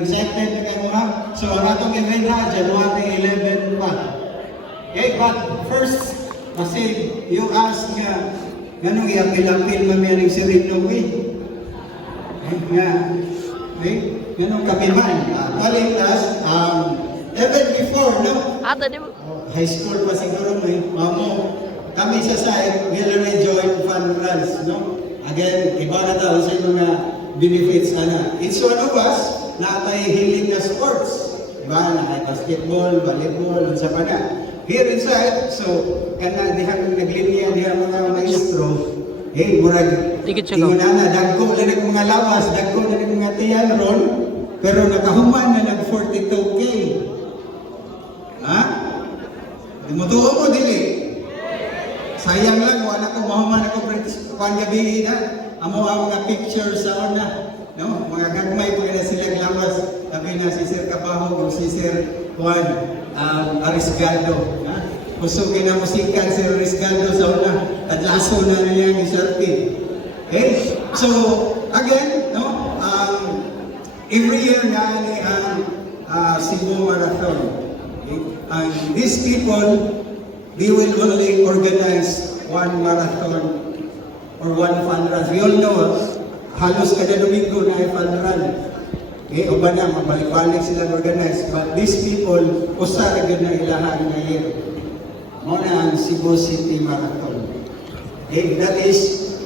excited na kayo ha? So ang atong event ha, January 11 pa. Okay, but first, kasi you ask nga, ganun i-apil-apil mamiyaning si Rinlowy. Nga, okay? Ganun kami man. Calling us, even before, no? High school pa siguro, may mamo. Kami sa side, Hillary Joint Fund Runs, no? Again, iba na daw sa mga benefits, ana. Each one of us, natay hiling na sports. Diba? Natay basketball, volleyball, sa pa na. Here inside, so, kana dihang naglinya, dihang mga maestro, murag, ingon na, dagko na mga lawas, dagko na mga tiyan ron, pero nakahuman na nag-42K. Ha? Mutuo mo, dili. Sayang lang, wala ko mahuman ako panggabi na. Amo ang mga pictures sa una. No? Mga gagmay po na sila lawas. Sabi na si Sir Cabaho o si Sir Juan Arisgaldo. Kusugin na musikan si Arisgaldo sa una. Tadlaso na niya yung Sharpie. Okay? So, again, no? Every year na ang Cebu Marathon. And these people, they will only organize one marathon or one fun run. We all know, halos kada Domingo na ay fun run. O ba na, mabalik-balik sila organize. But these people, usara na ilahan na year. Muna ang Cebu City Marathon. That is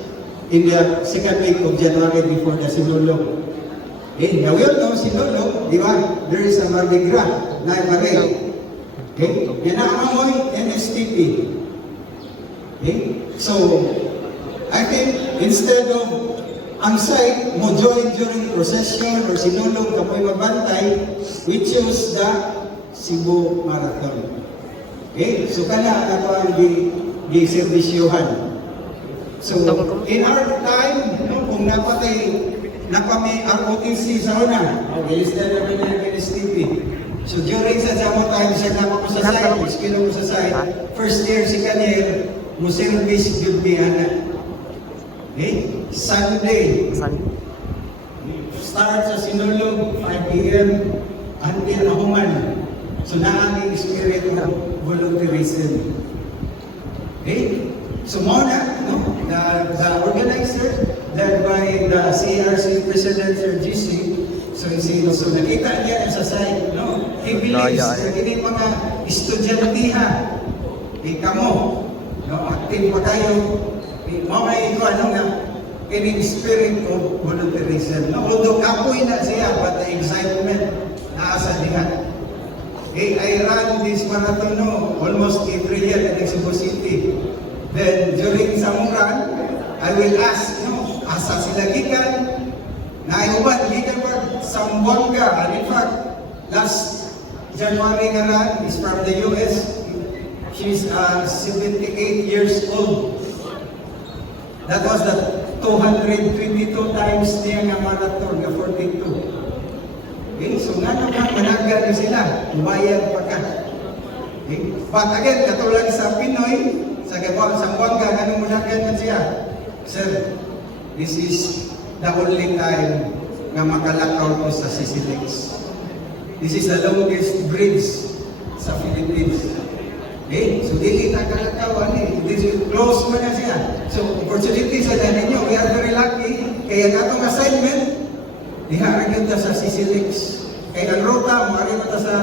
in the second week of January before the Sinulog. Now we all know Sinulog, di ba? There is a Mardi Gras na Maray. Okay? Yan ang amoy NSTP. Okay? So, I think instead of ang site mo join during procession or sinulog kapoy magbantay, we choose the Cebu Marathon. Okay? So, kana ako ang di-servisyohan. So, in our time, kung napami ROTC sa una, listed na pinag NSTP. So during sa Jamo time, siya naman ko sa site, skill ko sa site, first year si Kaniel, muservice yun biyana. Okay? Sunday. Start sa Sinulog, 5 p.m. until Nahuman. So naaming spirit of volunteerism. Okay? So muna, no? The organizer, led by the CRC President Sir GC, so nakita niya sa site, no? He believes sa kini mga estudyantiha, kamo, no? Active pa tayo, mamay ko ano nga, kini spirit of volunteerism. No? Although kapoy na siya, but the excitement naasa diha. I run this marathon almost every year in Cebu City. Then during Samuran, I will ask, asa sila gikan, naiuban gikan pa Sambuanga, and in fact, last January nga lang is from the US. She's 78 years old. That was the 222 times niya nga marathon, nga 42. Okay, so nga naman managa na sila, umayag pa ka. Okay? But again, katulad sa Pinoy, sa Sambuanga, ganun managa na siya. Sir, this is the only time nga makalakaw ko sa CCLX. This is the longest bridge sa Philippines. Okay? So, dili na kalakawan eh. This is close mo na siya. So, opportunity sa dyan ninyo. We are very lucky. Kaya natong assignment, diharagin ta sa CCLX. Kaya ang ruta, maaaring ta sa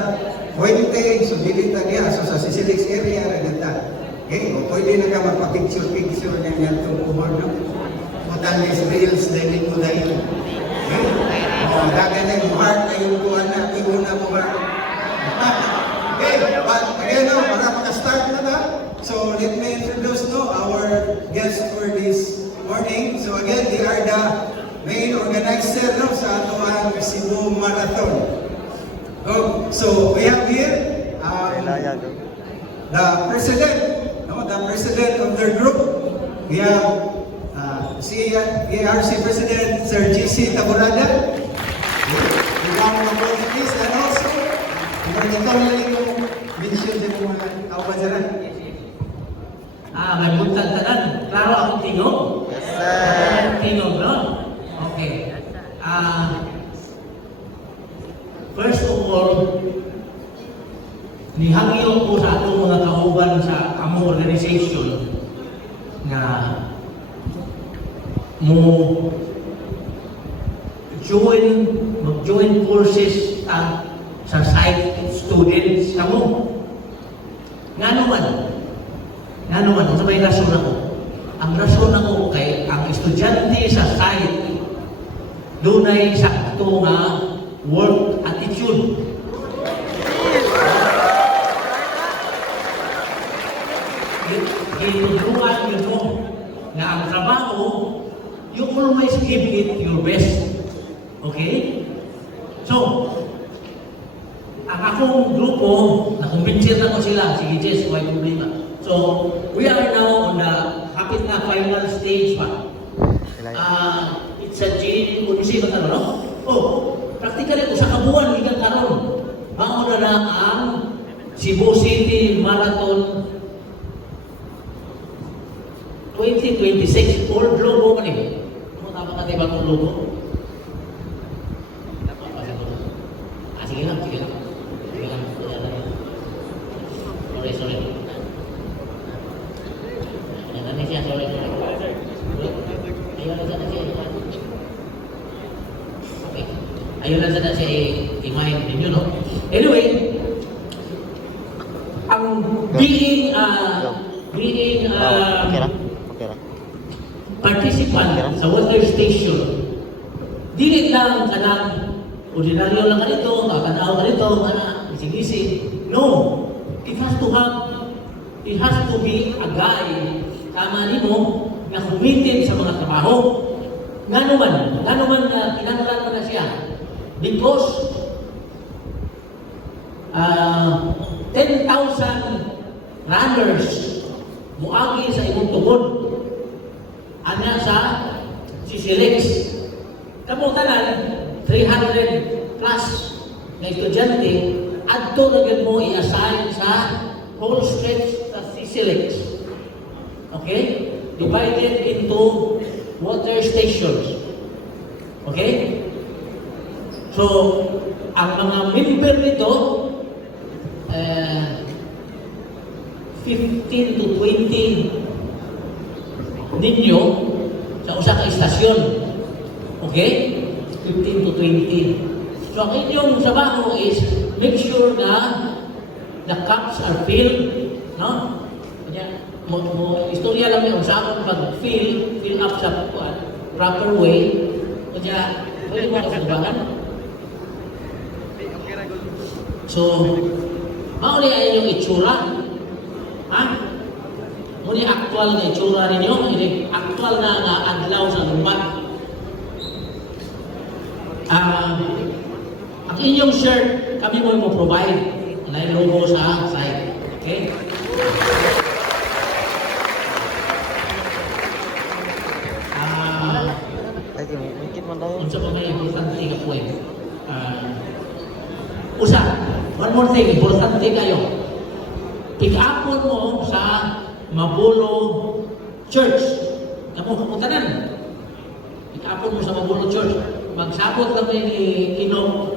Puente, so dili ta niya. So, sa CCLX area, rin ta. Okay? O, pwede na ka magpa-picture-picture na yan itong kumar, no? Matalis reels, dahil mo dahil. Dagan na yung heart na yung buwan na, iuna mo ba? Okay, but again, para maka-start na ba? So, let me introduce our guests for this morning. So again, they are the main organizer sa atong Cebu Marathon. So, we have here the president of their group. We have CRC President Sir GC Taborada. And also, pagkakawalin ko, mention din mo mga kaubasaran. May buntag tanan. Klaro akong tingog? Yes, sir. Tingog, no? Okay. first of all, nihangyo ko sa atong mga kauban sa among organization nga mag-join courses sa site students kamo. Nga naman, sa may rason ako. Ang rason ako kay ang estudyante sa site dunay sakto nga work attitude. Ginuduan yun mo na ang trabaho, you always give it your best. Okay? So, ang akong grupo, nakumbinsit na ko sila, sige Jess, may problema. So, we are now on the hapit na final stage pa. It's a GED, kunisi ba ka, no? Oh, practically ko sa kabuan, higang karon. Mauna na ang Cebu City Marathon 2026, all logo man eh. Ano tama ka diba itong logo? Sige lang. Sorry. Nanay siya, sorry. Ayaw lang sana siya. Okay. Ayaw lang sana siya i-mind ninyo, no? Anyway, ang being participant sa water station, dili lang kanang ordinaryo lang ganito, kakanaw ganito, gising-gising. No. It has to be a guy, tama nimo, na committed sa mga trabaho. Nga naman na kinanglan mo na siya. Because 10,000 runners muagi sa imong tungod. Ana sa CCLEX. Kamo tanan 300 plus na estudyante adto na gyud mo i-assign sa whole stretch sa CCLEX. Okay? Divided into water stations. Okay? So, ang mga member nito 15 to 20 ninyo sa usa ka istasyon. Okay? 15 to 20. So, ang inyong trabaho is make sure na the cups are filled, no? Kanya, istorya lang yung saan pag-fill up sa proper way. Kanya, pwede mo kasabahan. So, mauli ay inyong itsura. Ha? Muni actual na itsura ninyo, actual na adlaw sa lumbat. Ang inyong shirt, kami mo provide na logo sa site. Okay? Unsa pa may importante ka po eh. One more thing, importante kayo. Pick-upon mo sa Mabulo Church. Kamu tanan. Pick-upon mo sa Mabulo Church. Magsabot lang kayo ni Inom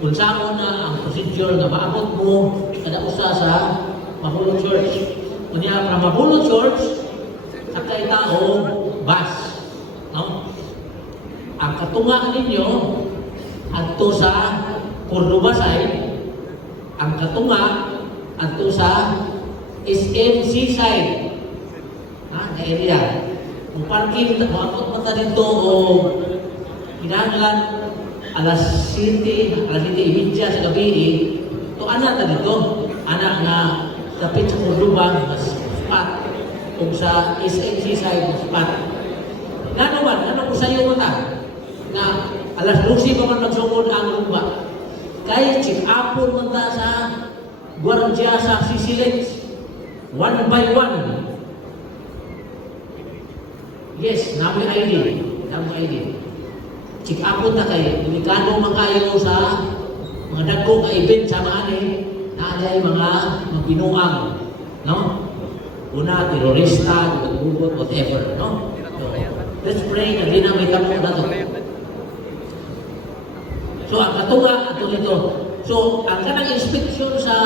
kung saan na ang procedure na maabot mo kada usa sa Mabulo Church. Kunya from Mabulo Church sakay tao bus. No? Ang katunga ninyo adto sa Cordoba side, ang katunga adto sa SM Seaside. Na area. Kung parking maabot man ta dito o kinahanglan alas 7:30 sa gabi, to ana ta dito. Ana nga kapit sa Cordoba mas spot o sa SM Seaside spot. Ano ko sa iyo mata na alas 12 pa man magsugod ang lumba. Kaya check-upon man ta sa gwardiya sa CCLEX. One by one. Yes, namin ID. Check-upon na kayo. Delikado man kayo sa mga dagkong event sa maani na ay mga magbinuang. No? Una, terorista, gugugot, whatever. No? So, let's pray na di na may tamo na to. So, ang katunga, ato to dito. So, ang kanang inspection sa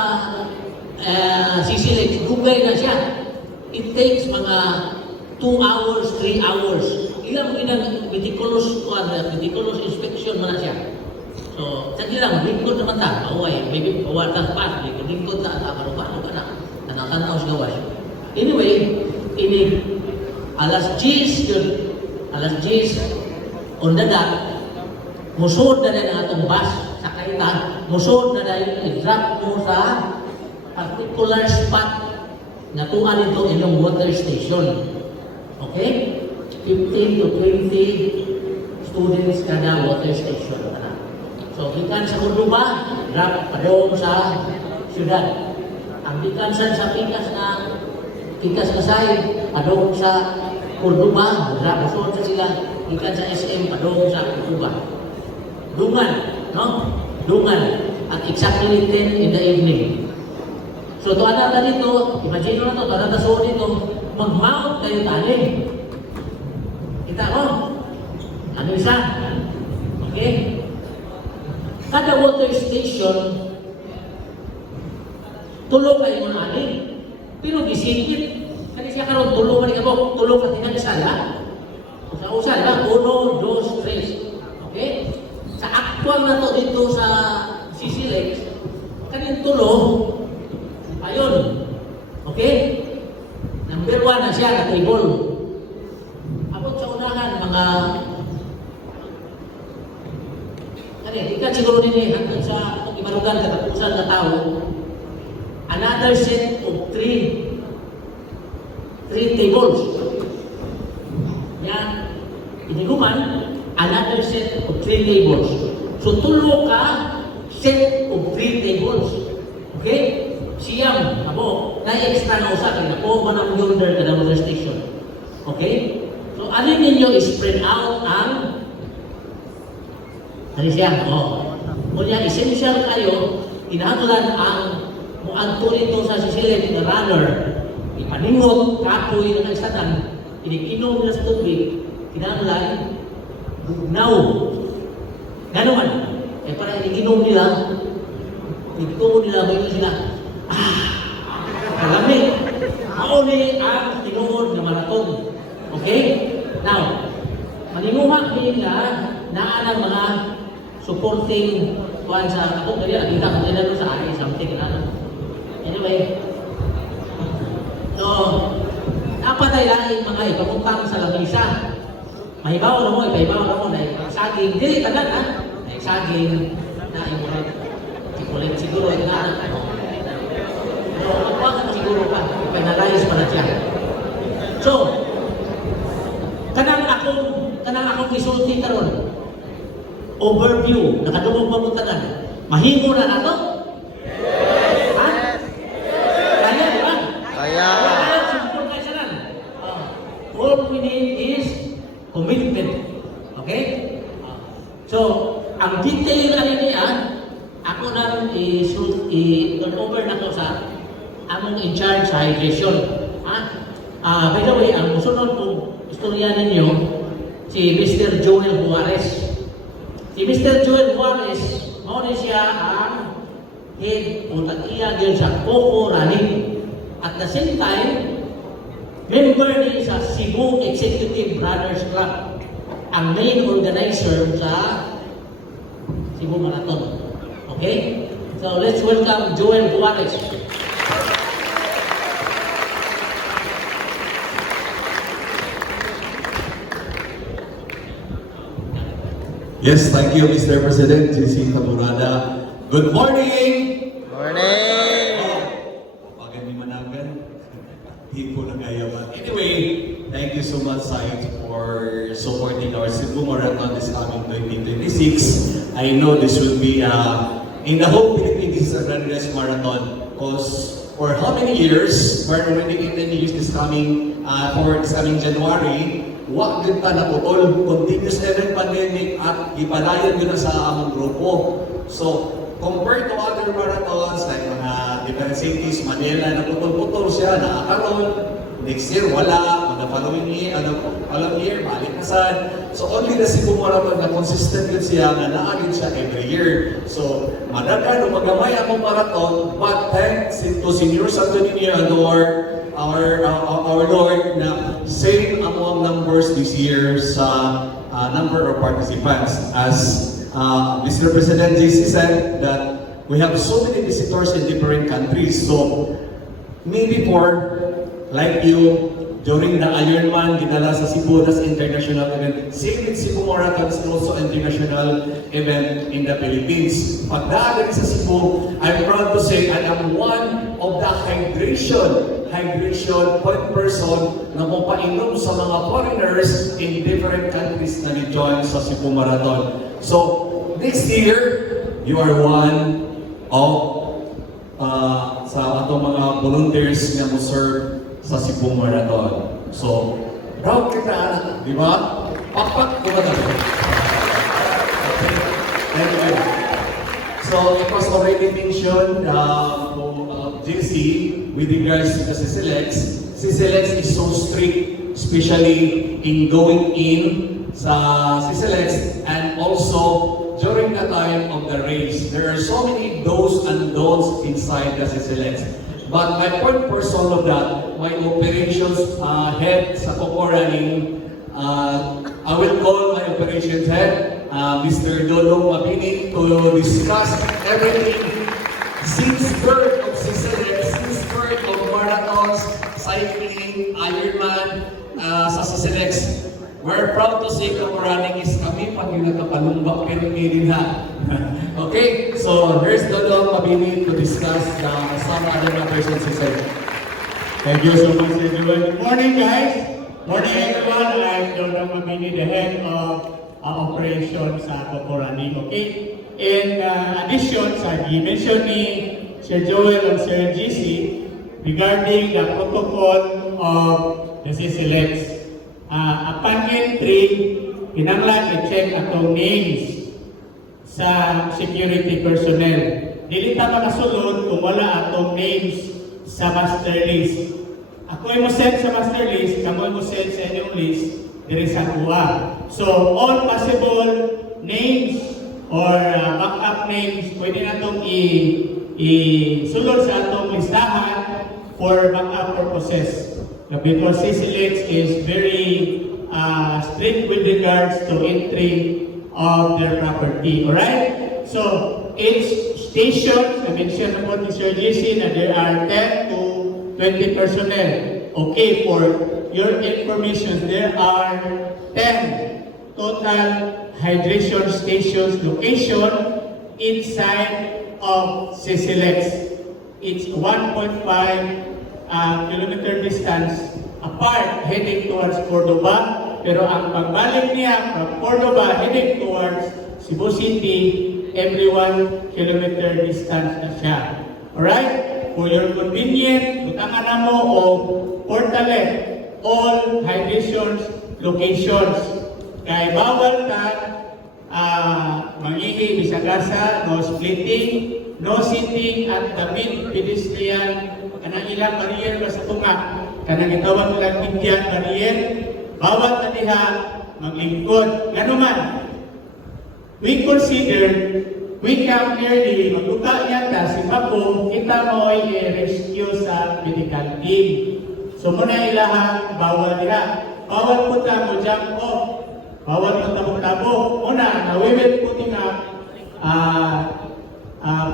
CCLX, dugay na siya. It takes mga 2 hours, 3 hours. Ilang meticulous inspection man na siya. So, sa ilang, lingkod naman ta. Away, maybe pawatas pa. Lingkod ta, paano ka na. Tanang-tanaw sa gawas. Anyway, ini alas 10 on the dot, musod na rin ang atong bus sa kaita, musod na rin i-drop mo sa particular spot na tuan ito inyong water station. Okay? 15 to 20 students kada water station. So, gikan sa Cordoba, drop pa doon sa syudad. Ang gikan sa Pikas Kasay, pa doon sa Cordoba, drop doon sa sila, gikan sa SM, pa doon sa Cordoba. Dungan, no? Dungan. At exactly 10 in the evening. So, tuan na dito, imagine mo na ito, tuan na so dito, mag-mount kayo tali. Kita ko? Ano isa? Okay? Kada water station, tulog kayo mga aning. Pero gisikip. Kasi siya karoon, tulog ka ko, tulog ka tingnan sala. Sa usala, 1, 2, 3. Okay? Sa actual na to dito sa CCLX, kanin tulog, ayun. Okay? Number 1 na siya, na table. Abot sa unahan, mga ikan siguro din hanggang sa itong imarugan katapusan na tao, another set of 3 tables. Yan, iniguman, another set of 3 tables. So, tulo ka set of 3 tables. Okay? Siyam, abo, na-extra na usa, kaya po man ang yonder kada water station. Okay? So, alin ninyo is-spread out ang ano siya? Kung essential kayo, inahanglan ang muadto nito sa CCLX na runner, ipaningot, kapoy na kaistanan, inikinom na sa tubig, kinahanglan, bugnaw. Ganuman. Eh para inikinom nila, itumo nila, mayroon sila, kalamig. Mauni ang tinuod na maraton. Okay? Now, maninguha nila na ang mga supporting kuhan sa ako kaya nakita ko nila sa akin something ano. Anyway, so dapat ay laing mga ipamuntang sa lamisa. Mahibaw na mo, ipahibaw na mo na saging, dili tagal ha. Na saging na yung mga kulit siguro ay na ano. So, huwag siguro pa, ipanalize pa na siya. So, kanang akong isulti karon. Overview, nakadumog mamuntanan. Mahimo na nato? Yes! Ha? Kaya, di ba? Kaya. Kaya, simple kayo sa lang. All we need is commitment. Okay? So, ang detail na rin niya, ako na i-turn over na to sa among in-charge sa hydration. By the way, ang musunod kong istorya ninyo, si Mr. Joel Juarez. Si Mr. Joel Juarez, muna siya ang head o tag-iya din sa Coco Running. At the same time, member din sa Cebu Executive Brothers Club, ang main organizer sa Cebu Marathon. Okay? So let's welcome Joel Juarez. Yes, thank you, Mr. President, JC Tamurada. Good morning! Morning! Pagod ni Managan. Hindi po nagayaman. Anyway, thank you so much, Said, for supporting our Cebu Marathon this coming 2026. I know this will be, in the whole Philippines, this is a grandest marathon. Because for how many years, we're already in 10 years this coming, for this coming January, wag kita na putol, continuous event pandemic at ipadayon yun na sa among grupo. So, compared to other marathons like mga different cities, Manila, na putol-putol siya, nakakaroon, next year wala, mga following year, balik na sad. So only the Cebu Marathon na consistent yun siya, nga naagin siya every year. So, madagan o magamay akong marathon, but thanks to Senior Santo Niño and our Lord na same among numbers this year sa number of participants. As Mr. President JC said that we have so many visitors in different countries. So maybe for like you, during the Ironman, dinala sa Cebu, that's international event. Same with Cebu Marathon is also international event in the Philippines. Pagdaan sa Cebu, I'm proud to say I am one of the hydration point person na mapainom sa mga foreigners in different countries na ni-join sa Cebu Marathon. So, next year, you are one of sa atong mga volunteers na mo serve sa Cebu Marathon. So, proud kita, di ba? Pakpak, kumatabi. Anyway, so it was already mentioned JC with regards to the CCLX. CCLX is so strict, especially in going in sa CCLX and also during the time of the race. There are so many do's and don'ts inside the CCLX. But my point person of that, my operations head sa Coco Running, I will call my operations head, Mr. Dodong Mabini, to discuss everything since birth of CCLX, since birth of marathons, cycling, Ironman, sa CCLX. We're proud to say Coco Running is kami pag yung nakapalumbak pero din ha. Okay, so here's Dodong Mabini to discuss some other matters in CCLX. Thank you so much, everyone. Good morning, guys. Morning, everyone. I'm Dodong Mabini, the head of operations sa Coco Running. Okay. In addition, sa mention ni Sir Joel and Sir GC regarding the protocol of the CCLX. Upon entry, kinanglan i-check atong names sa security personnel. Dili ta makasulod kung wala atong names sa master list. Ako ay mo send sa master list, kamo ay mo send sa inyong list diri sa kuha. So all possible names or backup names pwede natong isulod sa atong listahan for backup purposes. Because CCLX is very strict with regards to entry of their property. Alright? So each station, I mentioned about Mr. JC na there are 10 to 20 personnel. Okay, for your information, there are 10 total hydration stations location inside of CCLX. It's 1.5 kilometer distance apart heading towards Cordoba. Pero ang pagbalik niya from Cordoba heading towards Cebu City, every 1 kilometer distance na siya. Alright? For your convenience, butangan na mo o portalet all hydration locations. Kaya bawal ka mangihi, bisagasa, no splitting, no sitting at the mid-pedestrian, kanang ilang barrier ba sa tunga, kanang itawag nilang Indian barrier, bawal na diha maglingkod. Ganuman, we consider, we come early, magluka yata si Papo, kita mo ay rescue sa medical team. So muna ilaha, bawal diha. Bawal po ta mo jump off, bawal po ta mo tabo. Una, nawiwit po tinga,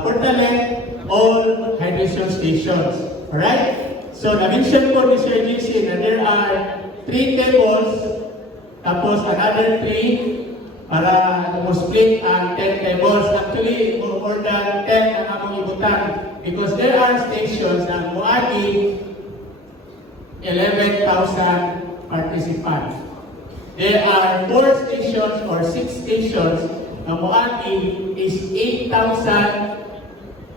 portalet all hydration stations. Alright? So, na-mention po ni Sir GC na there are 3 tables, tapos another 3 para mo-split ang 10 tables. Actually, more than 10 ang among ibutan because there are stations na muagi 11,000 participants. There are 4 stations or 6 stations na muagi is 8,000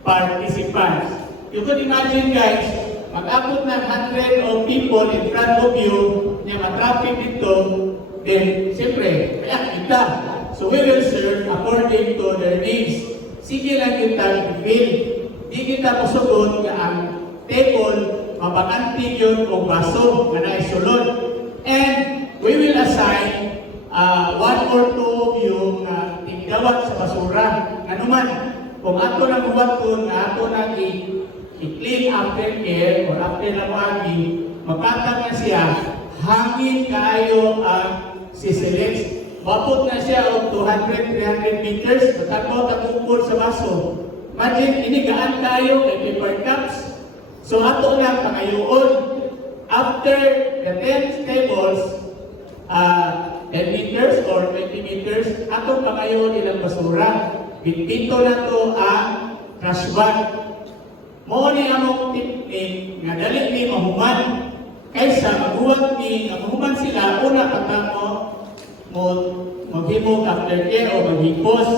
participants. You could imagine, guys, mag-abot ng 100 of people in front of you na matraffic dito, then, siyempre, kaya kita. So, we will serve according to their needs. Sige lang kita i-fill. Di kita musugod na ang table, mabakanti yun o baso na naisulod. And we will assign one or two of you na tigdawat sa basura. Ano man, kung ato na buwaton na ato na i-clean after care or after lamagi, makatag na siya, hangin kayo ang sisilix. Mapot na siya og 200-300 meters, matakot at ukol sa baso. Imagine, inigaan kayo kay paper cups. So ato lang pangayoon. After the 10 tables, 10 meters or 20 meters, ato pangayoon ilang basura. Bitbito na to ang trash bag. Mo ni among technique nga dali ni mahuman kaysa maghuwag ni mahuman sila una pagkamo mo maghimo after care o maghipos.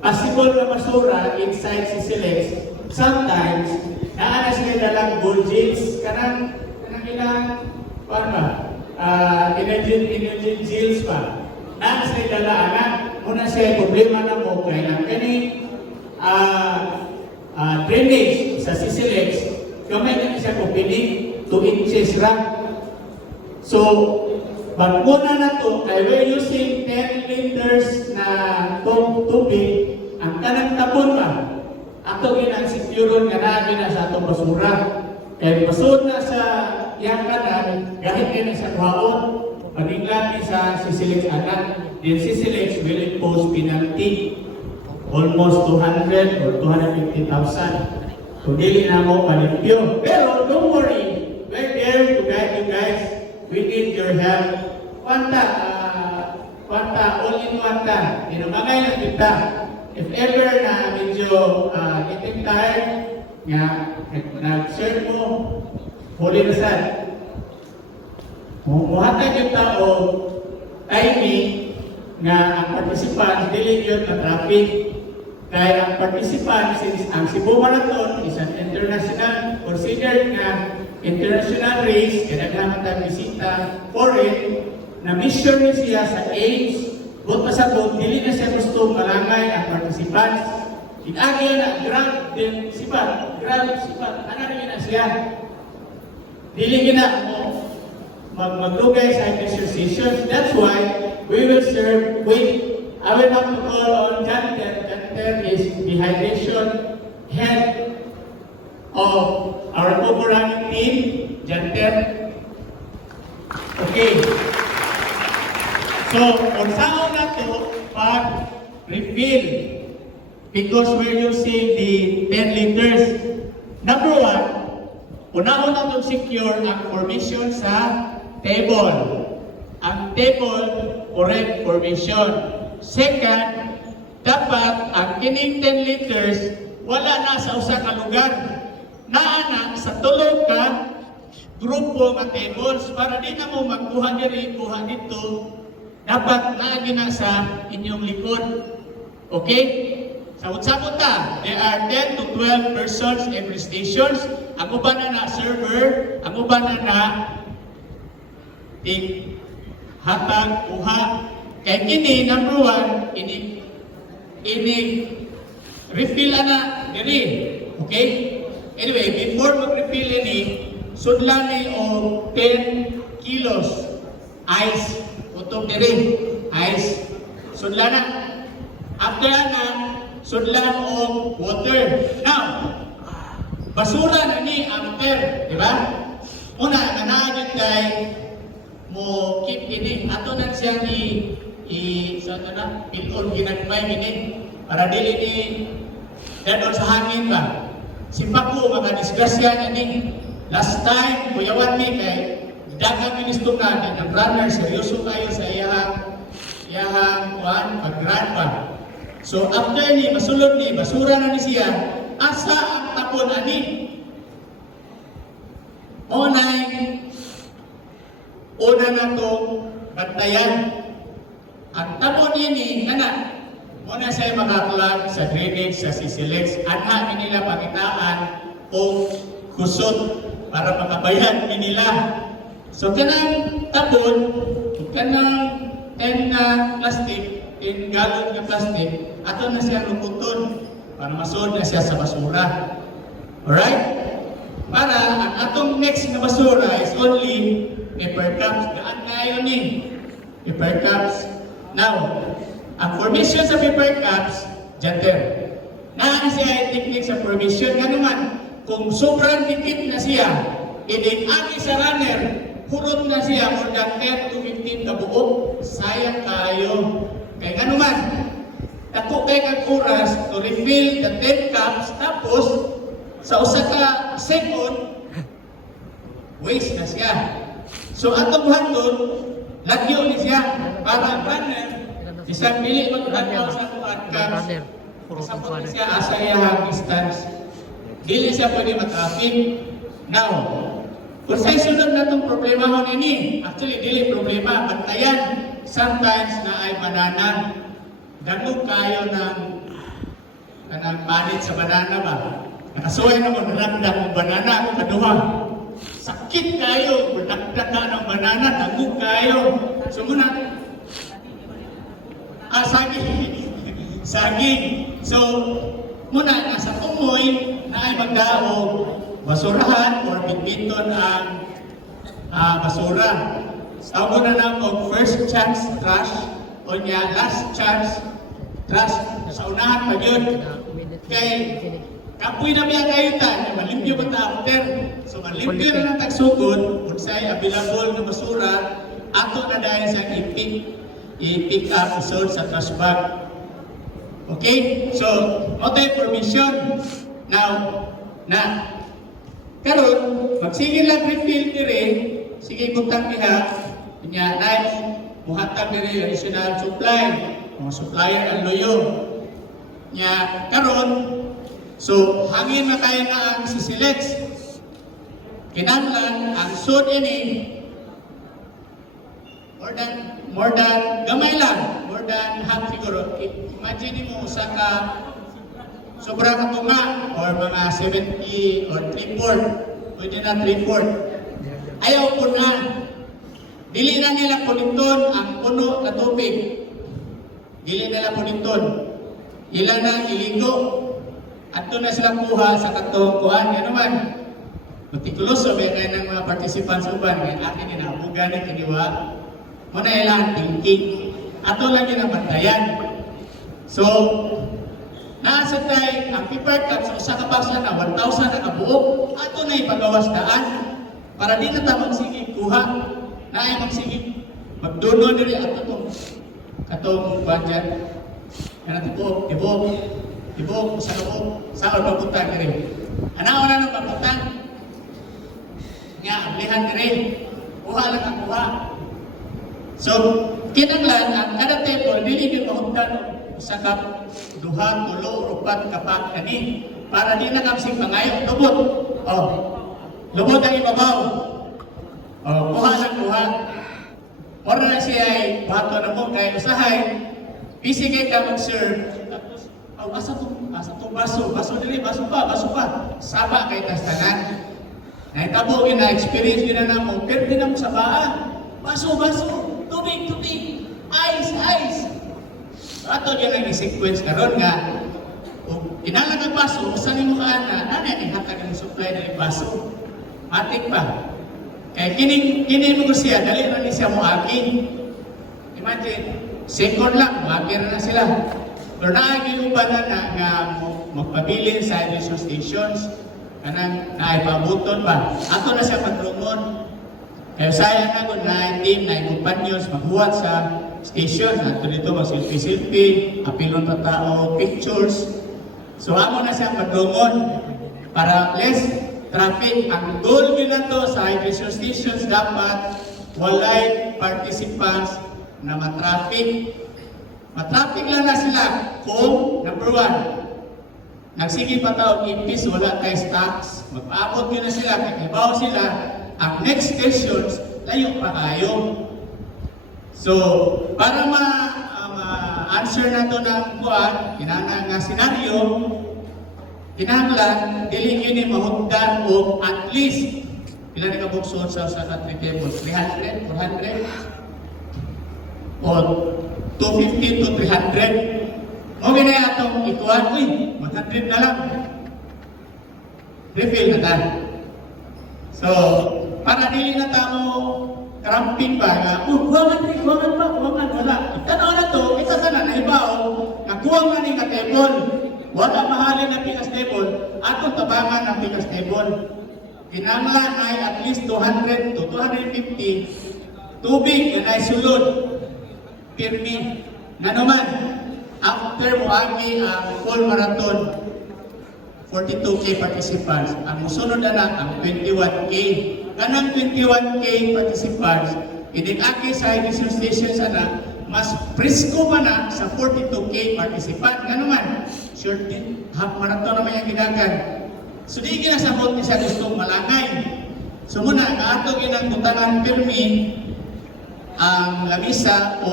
Possible na basura inside si Silex. Sometimes naa na sila dalang gold jeans kanang ilang energy jeans pa. Naa na sila dala anak muna siya problema na mo kay ang kani drainage sa Silex, kamay na siya kung pili 2 inches ra. So, muna na to, kaya we're using 10 liters na tubig, ang kanang tapon ba? Ato ginang-securon nga nabi na sa atong basura. Kaya pasod na sa iyang kanan, gahit na sa kuhaon, paninglan sa Silex anak, then Silex will impose penalty. Almost 200 or 250,000. Kung dili na mo palimpyo. Pero don't worry, we're there to guide you guys. We need your help. Kwanta, all in kwanta. Inumagay lang kita. If ever na medyo getting tired, nga nag-serve mo, huli na sad. Muhatag kita o timing nga ang participants dili yun na traffic. Kaya ang participants, ang Cebu Marathon is an international, considered na international race, kaya naglaman tayo bisita for it, na mission niya siya sa AIDS, but pasabot, dili na siya gusto malangay ang participants. Inagya na, grab din sipat, ano rin na siya. Dili gina mo, magdugay sa exercises. That's why we will serve with, I will have to call on Janter. Janter is the hydration head of our co-running team. Janter. Okay. So, kung saan na to pag-refill, because we're using the 10 liters. Number 1, unahon na itong secure ang formation sa table. Ang table, correct formation. Second, dapat ang kining 10 liters wala na sa usa ka lugar. Naa sa tulog ka grupo nga tables para di na mo magkuha diri, kuha dito. Dapat naagi na sa inyong likod. Okay? Sabot-sabot ta. There are 10 to 12 persons every stations. Ang uban na server, ang uban na hatag, kuha. Kaya kini, number 1, ini refill na diri. Okay? Anyway, before mag-refill ini, sudlan ni o 10 kilos ice. Utong diri, ice. Sudlan na. After na, sudlan o water. Now, basura na ni after, di ba? Una, nanagin kay mo keep ini. Ato na siya pilon ginagmay ini para dili ni dadon sa hangin ba. Simpa ko makadisgrasya ini. Last time, kuyawan mi kay dagang ministro na ng runner, seryoso kayo sa iyahang pag-run pa. So after ni, masulod ni, basura na ni siya, asa ang tapon ani? Una na itong bantayan. Ang tapon ini, muna siya makaklag sa drainage, sa Silex, anha nila pakitaan o kusot para makabayan nila. So kanang tapon, kanang 10 na plastic, 10 galon na plastic, ato na siya lukuton para masod na siya sa basura. Alright? Para ang atong next na basura is only paper cups, gaan kayo ni paper cups. Now, ang formation sa paper cups, janter. Naan siya ay technique sa formation. Nga naman, kung sobrang dikit na siya, idin-agi sa runner, hurot na siya more than 10 to 15 kabuok, sayang kayo. Kaya nga naman, ako kay kag oras to refill the 10 cups, tapos sa usa ka second, waste na siya. So atong handon, lagyo ni siya para ang runner, isang dili magtanaw sa kuan cups, kasapot ni siya asa iyahang distance. Dili siya pwede mag-traffic. Now, kung sa isunod na itong problema mo nini, actually dili problema, bantayan, sometimes na ay banana. Dagog kayo ng panit sa banana ba? Nakasuway na mo, naramdam ng banana ako kaduha. Sakit kayo, berdagdag ka ng banana, dagog kayo. So muna, saging. Saging. So, muna, nasa kumoy na ay magdaog, basurahan or bitbiton ang basura. Tawag na lang og first chance trash o niya last chance trash sa unahan pa yun. Kay kapoy na miya kayo ta, malimpyo ba ta after? So malimpyo na lang tagsugod, kung sa'y available na basura, ato na dahil sa i-pick up isod sa trash bag. Okay? So, auto permission. Now, karon magsige lang refill dire, sige butang iha, nya live muhatag dire additional supply, mga supplier ang loyo. Nya karon, so hangin na tayo na ang siselect. Kinahanglan ang sud ini more than gamay lang, more than half siguro. Imagine mo usa ka sobra ka tunga or mga 70 or 3/4, pwede na 3/4. Ayaw po na. Dili na nila puliton ang puno na tubig. Dili nila puliton. Ilan na iligo. At doon na sila kuha sa katukuan. Yan naman. Matikuloso, may kayo ng mga participants uban. May akin inabugan na kiniwa. Muna ilang thinking. Ato lang yung nabantayan. So, nasa tayo, ang paper cup sa usa ka box na 1,000 na kabuok, ato na ipagawas daan para di na ta magsige kuha, na ay magsige magdono diri ato katong budget. Kana tibok sa loob, sa pagpunta diri. Ana na nang pagpunta. Nga ablihan diri. Kuha lang ang kuha. So, kinanglan ang kada table dili gyud mahugdan sa kap duha, tulo, upat, kapat, kani. Para di na kapsing pangayo, lubot. Oh, lubot ang ibabaw. Oh, kuha lang kuha. Ora na siya ay bato na mo, kaya usahay. Pisigay ka mag-serve. Tapos, oh, asa to baso. Baso dili, baso pa. Saba kay tastanan. Naitabo yun na, experience yun na mo. Pero din na mo sa baa. Baso. Tubig. Ice. Ato dyan ang i-sequence karon nga, kung inalang ang baso, saan mo ka na, nanay ni hatag ang supply na yung baso. Matik pa. Kaya kinin mo siya, dali na ni siya mo aking. Imagine, second lang, makira na sila. Pero naagin ba na nga magpabilin sa emission stations, kanang naipabuton ba? Ato na siya patrungon. Kaya sayang na kung na-team, na-companions, maghuwat sa station. Ato dito, mag-selfie-selfie, apilon pa tao, pictures. So, ako na siya patrungon para less traffic. Ang goal nyo na to sa hydration stations, dapat walay participants na matraffic. Matraffic lang na sila kung, number 1, nagsige pa tao, impis, wala kay stocks. Magpaabot nyo na sila, kakibaw sila. Ang next stations, layo pa kayo. So, para ma-answer na to ng kuwan, kinahanglan nga senaryo, kinahanglan, dili yun yung mahugdan o at least, pila na kabukson sa country table, 300, 400, o 250 to 300. O ganyan atong ikuan, 100 na lang. Refill na ta. So, para dili na tamo cramping ba nga, kuwangan wala. Tanaw na to, isa sana na ibaw, nga kuwang na ni nga table. Wala mahalin na pikas table, atong tabangan ng pikas table. Kinanglan ay at least 200 to 250 tubig na ay sulod. Pirmi. Nga naman, after mo agi ang full marathon, 42K participants. Ang musunod na ang 21K. Kanang 21K participants, inig-aki sa ignition station sana, mas presko man na sa 42K participant. Nga naman, short din, half marathon naman yung ginagan. So di ginasabot niya siya gustong malangay. So muna, kaato ginang butangan pirmi ang lamisa o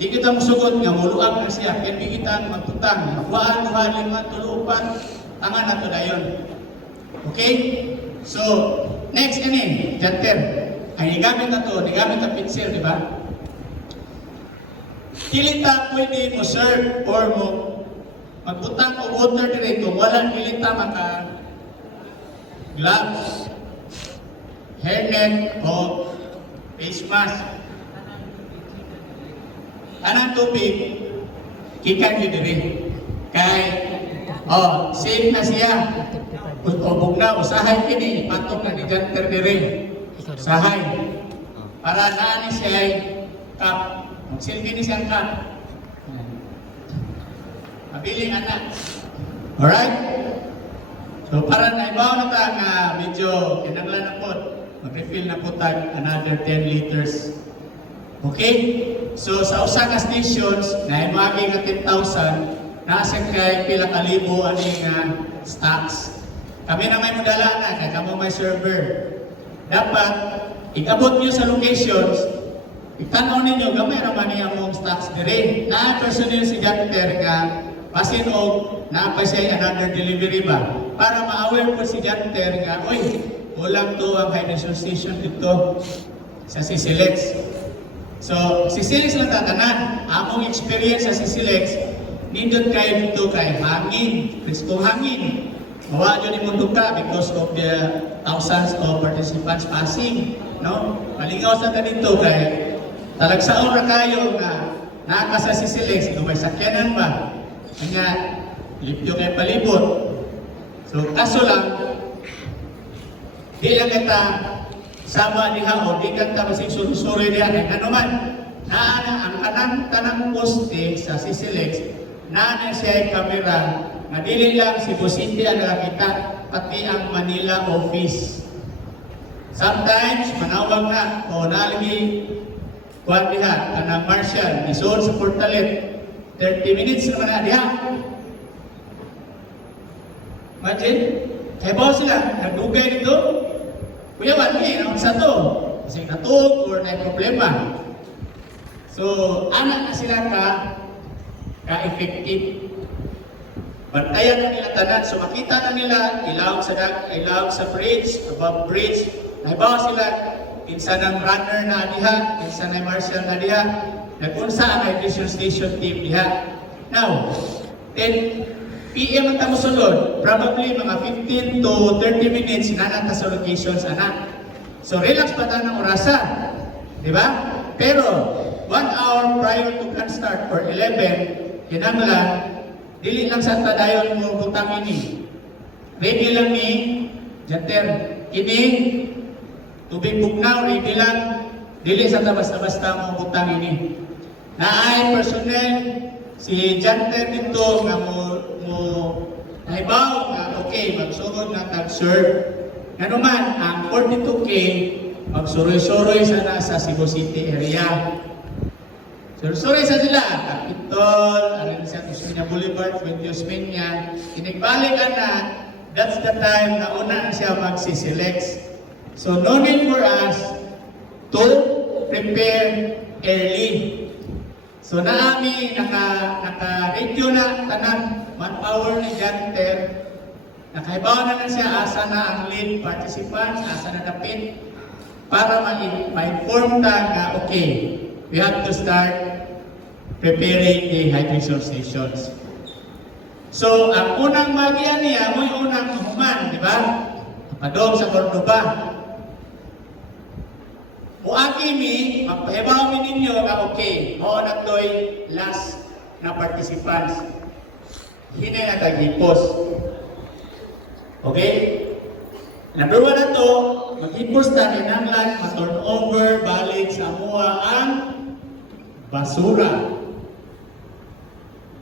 di kita musugot nga muluag na siya. Kaya di kita magputang. Makuhaan, 2, 5, 3, 4. Tanga na to dayon. Okay? So, next ini, janter. Ay nigamit na to, nigamit na pinsel, di ba? Kilita pwede mo serve or mo magputang o water dire kung walang kilita maka gloves, hairnet o face mask. Anang tubig, kikan yun dire. Kay, safe na siya. Ubog na, usahay kini, patok na ni janter dire. Usahay. Para naani siya ay cup. Magsilbi ni siyang cup. Mabiling anak. Alright? So para naibaw na ta nga medyo kinanglan na po, mag-refill na po tag another 10 liters. Okay? So sa usa ka stations, naimagi nga 10,000, nasa kay pila ka libo ani nga stocks. Kami na may mudala na, kaya kamo may server. Dapat, ikabot nyo sa locations, itanaw ninyo, gamay naman niya mong stocks dire. Na personnel si Janter nga, pasin o naapay siya another delivery ba? Para ma-aware po si Janter nga, oy, kulang to ang hydration station dito sa CCLEX. So, CCLEX lang tatanan. Among experience sa CCLEX, nindot kayo dito kay hangin, preskong hangin. Mawa nyo ni mundo ka because of the thousands of participants passing. No? Malingaw sa ganito kay talagsaon na kayo na nakasa si CCLEX, may sakyanan ba? Kanya, lipyo kayo palibot. So, kaso lang, di lang kita sama niya o di kanta masing surusuri niya. Kaya naman, naana ang tanang poste sa CCLEX, naana siya yung kamera, na dili lang si Bositi ang nakakita, pati ang Manila office. Sometimes, manawag na, o nalagi, kuwan diha, kanang Marshall, isuon sa Portalet, 30 minutes naman na diha. Imagine, kaya ba sila, nagdugay dito? Kuya, wala sa to? Kasi natug or may problema. So, anak na sila ka-effective. Bantayan na nila tanan. So makita na nila, ilawag sa bridge, above bridge. Naibawa sila, pinsan ng runner na diha, pinsan ng marshal na diha. Nag-unsa ang hydration station team diha. Now, 10 PM ang tamusunod, probably mga 15 to 30 minutes nanata sa locations anak. So relax pa tayo ng orasa. Di ba? Pero, 1 hour prior to can start for 11, kinanglan, dili lang sa tadayon mo butang ini. Ready lang ni Janter. Ini tubig bugnaw, ready lang. Dili sa basta-basta mo butang ini. Naay personnel si Janter dito nga mo naibaw nga okay, magsugod na tag-serve. Nga naman, ang 42K magsuroy-suroy sana sa Cebu City area. Suroy sa sila, Capitol, alam sa Osmeña Boulevard, Fuente Osmeña. Inigbalik na, that's the time na una na siya mag-CCLEX. So no need for us to prepare early. So naami, naka-radio na, tanan, 1 hour ni Janter. Nakaibaw na siya, asa na ang lead participants, asa na dapit, para ma-inform ta nga, okay, we have to start preparing the hydration stations. So, ang unang magian niya, mo yung unang human, di ba? Padong sa Cordoba. O aki mi, magpahibaw mi ninyo nga okay, mao na to'y last na participants. Hinay na tag-hipos. Okay? Number 1 na to, mag-hipos ta kinahanglan ma-turn over balik sa mua ang basura.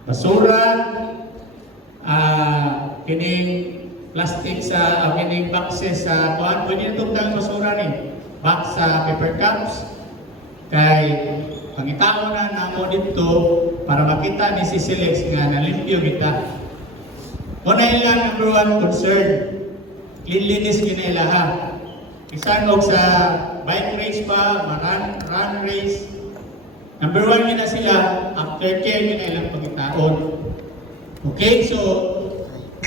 Basura, kining plastic sa kining boxes sa kuan, pwede na itong basura ni box sa paper cups. Kay pangitao na namo dito para makita ni si Silex nga nalimpyo kita. Una ilang number 1 concern, cleanliness kinailaha. Isan og sa bike race pa, run race. Number 1 gina sila, aftercare kinailang pangitaon. Okay, so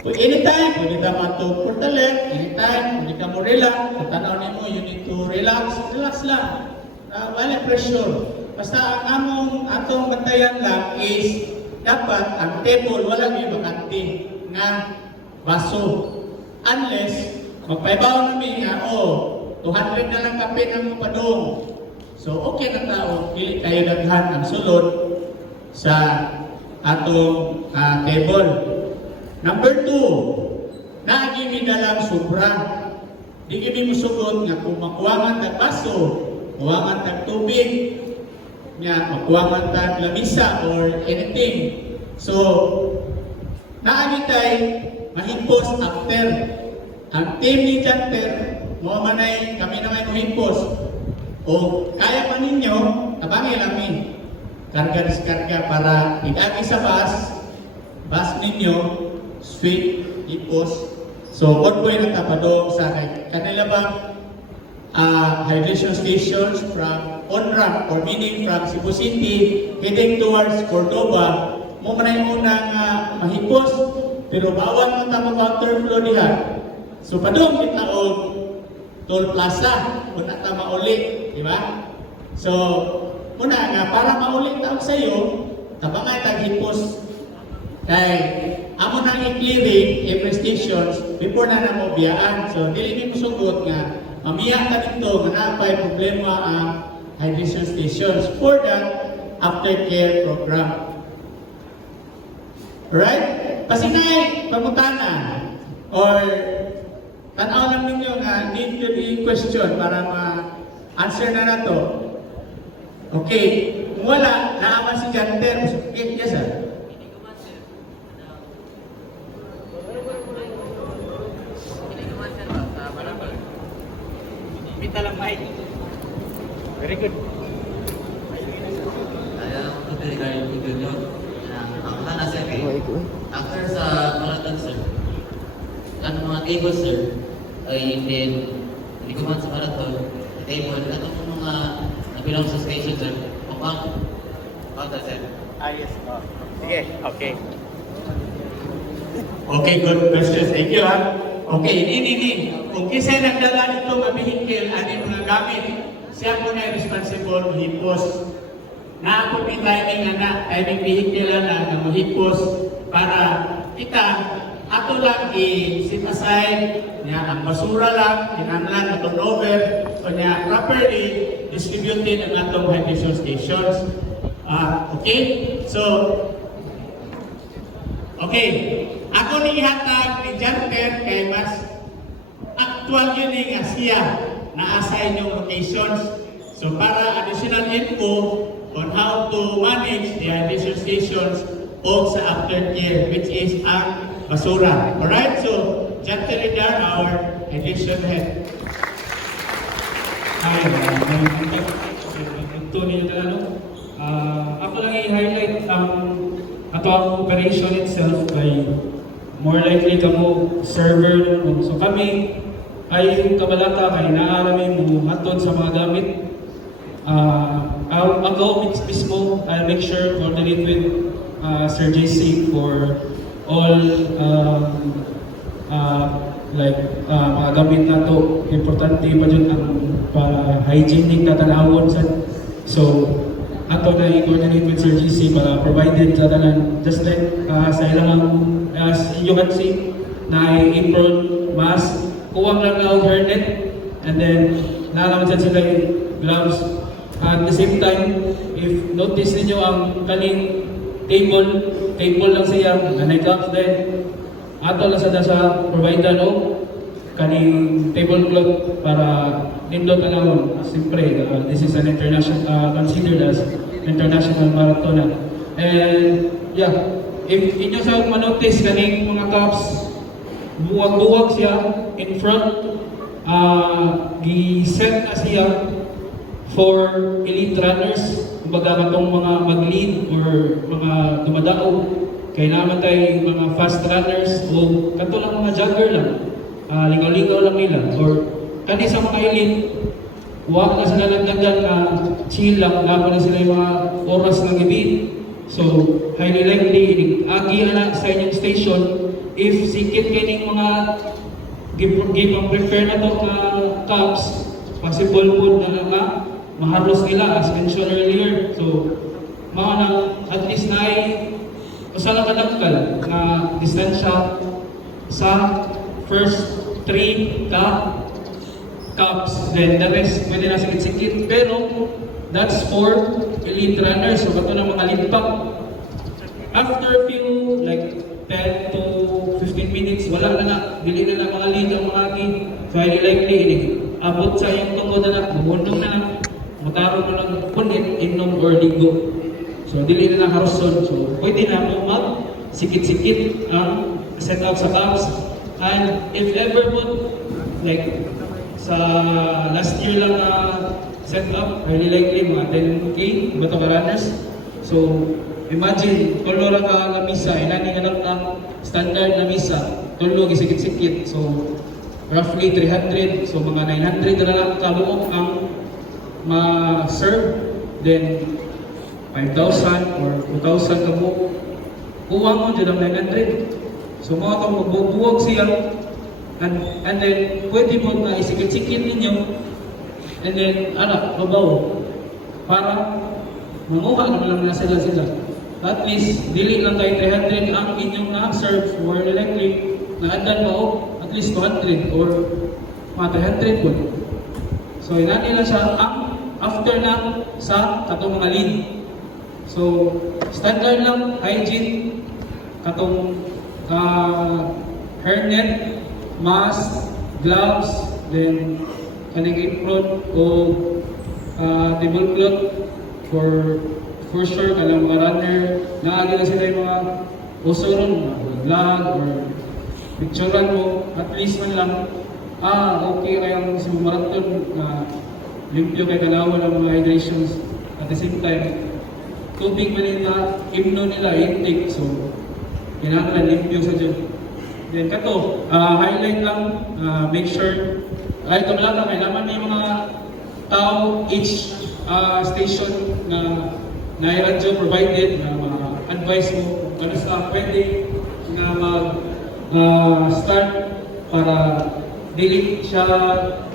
anytime, pwede ka matog for the left, anytime, pwede ka mo relax, kung tanaw nimo, you need to relax lang. Wala pressure. Basta ang atong bantayan lang is dapat ang table wala yung bakante nga baso. Unless magpaibaw namin nga, 200 na lang kape ng padong. So okay na tao, pili kayo daghan ang sulod sa atong table. Number 2, naagimi na lang sobra. Di kami musugot nga kung makuwangan tag baso, makuwangan tag tubig, nga makuwangan tag lamisa or anything. So, naagitay mahimpos after. Ang team ni Janter, mo manay kami na may mahimpos. O kaya pa ninyo, tabangi lang mi. Karga-diskarga para idagi sa bus ninyo, sweet, ipos. So, what po yung natapadong sa kanila bang hydration stations from on-ramp or meaning from Cebu City heading towards Cordoba, mo manay unang mahipos, pero bawal mo tama counter flow diha. So, padong kita o toll plaza, kung nata mauli, di ba? So, muna nga, para mauli tawag sa iyo, tabangay taghipos. Kay, amo nang i-clearing every stations before na namo biyaan. So, dili ni musugot nga, mamiya ka dito, nga napay problema ang hydration stations for that aftercare program. Alright? Pasinay, pagmutanan, or tanaw lang ninyo nga need to be question para ma-answer na na to. Okay, kung wala, naaman si Janter. Okay, yes sir. Bita lang mic. Very good. Untuk dari kali itu aku kan ACP. After sa marathon sir, kan mga table sir, ay hindi ko man sa marathon, table, ato po mga nabilang sa station sir, upang bata sir. Yes. Sige, okay. Okay, good question. Thank you ha. Okay, ini. Kung kisay nagdala nito mabihikil, ano yung mga gamit, siya po na responsible mahipos. Na ako may timing vehicle na mahipos para kita ato lang i-set aside niya ang basura lang, kinahanglan atong over, so niya properly distributed ang atong hydration stations. Okay? So, okay. Ako ni ihatag ni Janter kay mas actual yun nga siya na-assign yung locations. So, para additional info on how to manage the hydration stations o sa aftercare, which is ang basura. Alright? So, Janter Ridar, our hydration head. Hi, Tony Yadalano. Ako lang i-highlight ang ato ang operation itself kay more likely kamo server. So kami ay kabalata kay naarami mo hatod sa mga gamit. Ako mismo, I'll make sure coordinate with Sir JC for all mga gamit nato. Importante pa dyan ang para hygienic na tanawon sa so ato na i-coordinate with Sir GC para provided sa tanan just like sa ilang as you can see na apron, mask, kuwang lang na hairnet and then nalaman sa sila gloves. At the same time, if notice ninyo ang kaning table lang siya, nanay gloves din. Ato lang sa provider o kaning tablecloth para nindot alawon. Siyempre, this is an international, considered as international marathon. And yeah, if inyo sa manotice kaning mga cups, buwag-buwag siya in front, gi-set na siya for elite runners, kumbaga katong mga mag-lead or mga dumadao, kaya naman tayo mga fast runners o kato lang mga jogger lang, ligaw-ligaw lang nila, or kani sa mga elite, huwag na sila nagdagan na chill lang, laban na sila yung mga oras ng gabi. So, highly likely, agi na sa inyong station, if sikit kayo mga give ang prefer na ito cups, possible po na mahalos nila as mentioned earlier. So, mga nang at least na ay usala kadagkal na distansya sa first 3 cups, then the rest pwede na sikit-sikit, pero that's for elite runners. So bato ng mga lead pack, after few like 10 to 15 minutes, wala na dili na mga lead ang mga akin. So highly likely abot sa yung tungkod na bumunong na mataro na lang punit, inom or ligo. So dili na haruson. So pwede na mo mag sikit-sikit ang setup sa cups. And if ever po like sa last year lang na setup, highly likely mga 10K bato ka runners. So imagine tulo ra ka misa, inani nga ang standard na misa, tulo gisikit-sikit. So roughly 300, so mga 900 na lang kabuok ang ma-serve, then 5,000 or 2,000 kabuok. Kuwang mo dyan ang 900. So mga itong magbubuwag siya, and then pwede mo na isikit-sikit ninyo, and then babaw, para manguha naman lang na sila. At least, dili lang kayo 300 ang inyong na-serve, more likely, na andan mo at least 200 or mga 300 po. So, inani lang siya ang after na sa katong mga lead. So, standard lang, hygiene, katong hairnet, mask, gloves, then kaning apron o tablecloth for sure kanang mga runner, naagi na sila yung mga usuron, vlog or picturean mo, at least man lang, okay kayang si marathon na limpyo kay kalawan ng mga hydrations. At the same time, tubig man nila, imno nila, intake, so kailangan limpyo sa dyan. Then kato, highlight lang, make sure, kahit wala na, kailangan may mga tao, each station na radyo provided, na mga advice mo kung ano sa pwede na mag-start para dili siya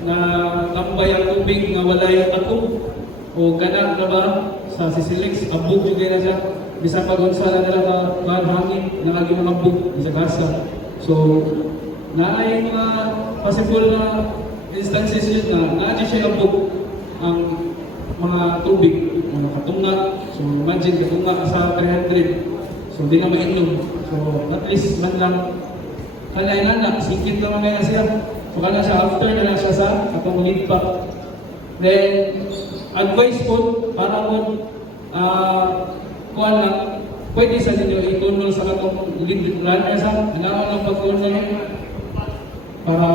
na tambay ang tubig na wala yung takong o gana na ba sa sisilex, abog yung gana siya. Bisa pag-unsa na nila hangin, nakagi mga abog sa gasa. So, naay mga possible na instances yun na siya abog ang mga tubig, mga katunga. So, imagine katunga sa 300. So, di na mainom. So, at least man lang kalayan na, sikit naman na siya. So, kala siya after na lang siya sa atong lead pack. Then, advice po, para po, kuhan lang, pwede sa ninyo i-control sa katong lead runner sa, nanaon lang pag-control nyo, para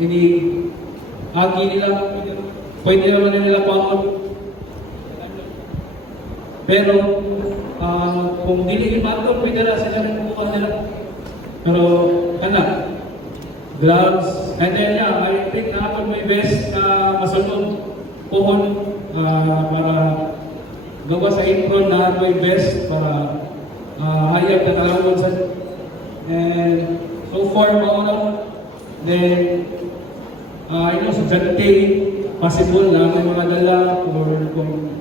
ini-agi nila, pwede naman nila pangod. Pero, kung dili imatong, pwede na sila kumukuha nila. Pero, gloves, and then I think na ako may best na masunod puhon para gawa sa apron na may best para hayag na talawon sa. And so far, mauna, then I know sa Jante, possible na may mga dala or kung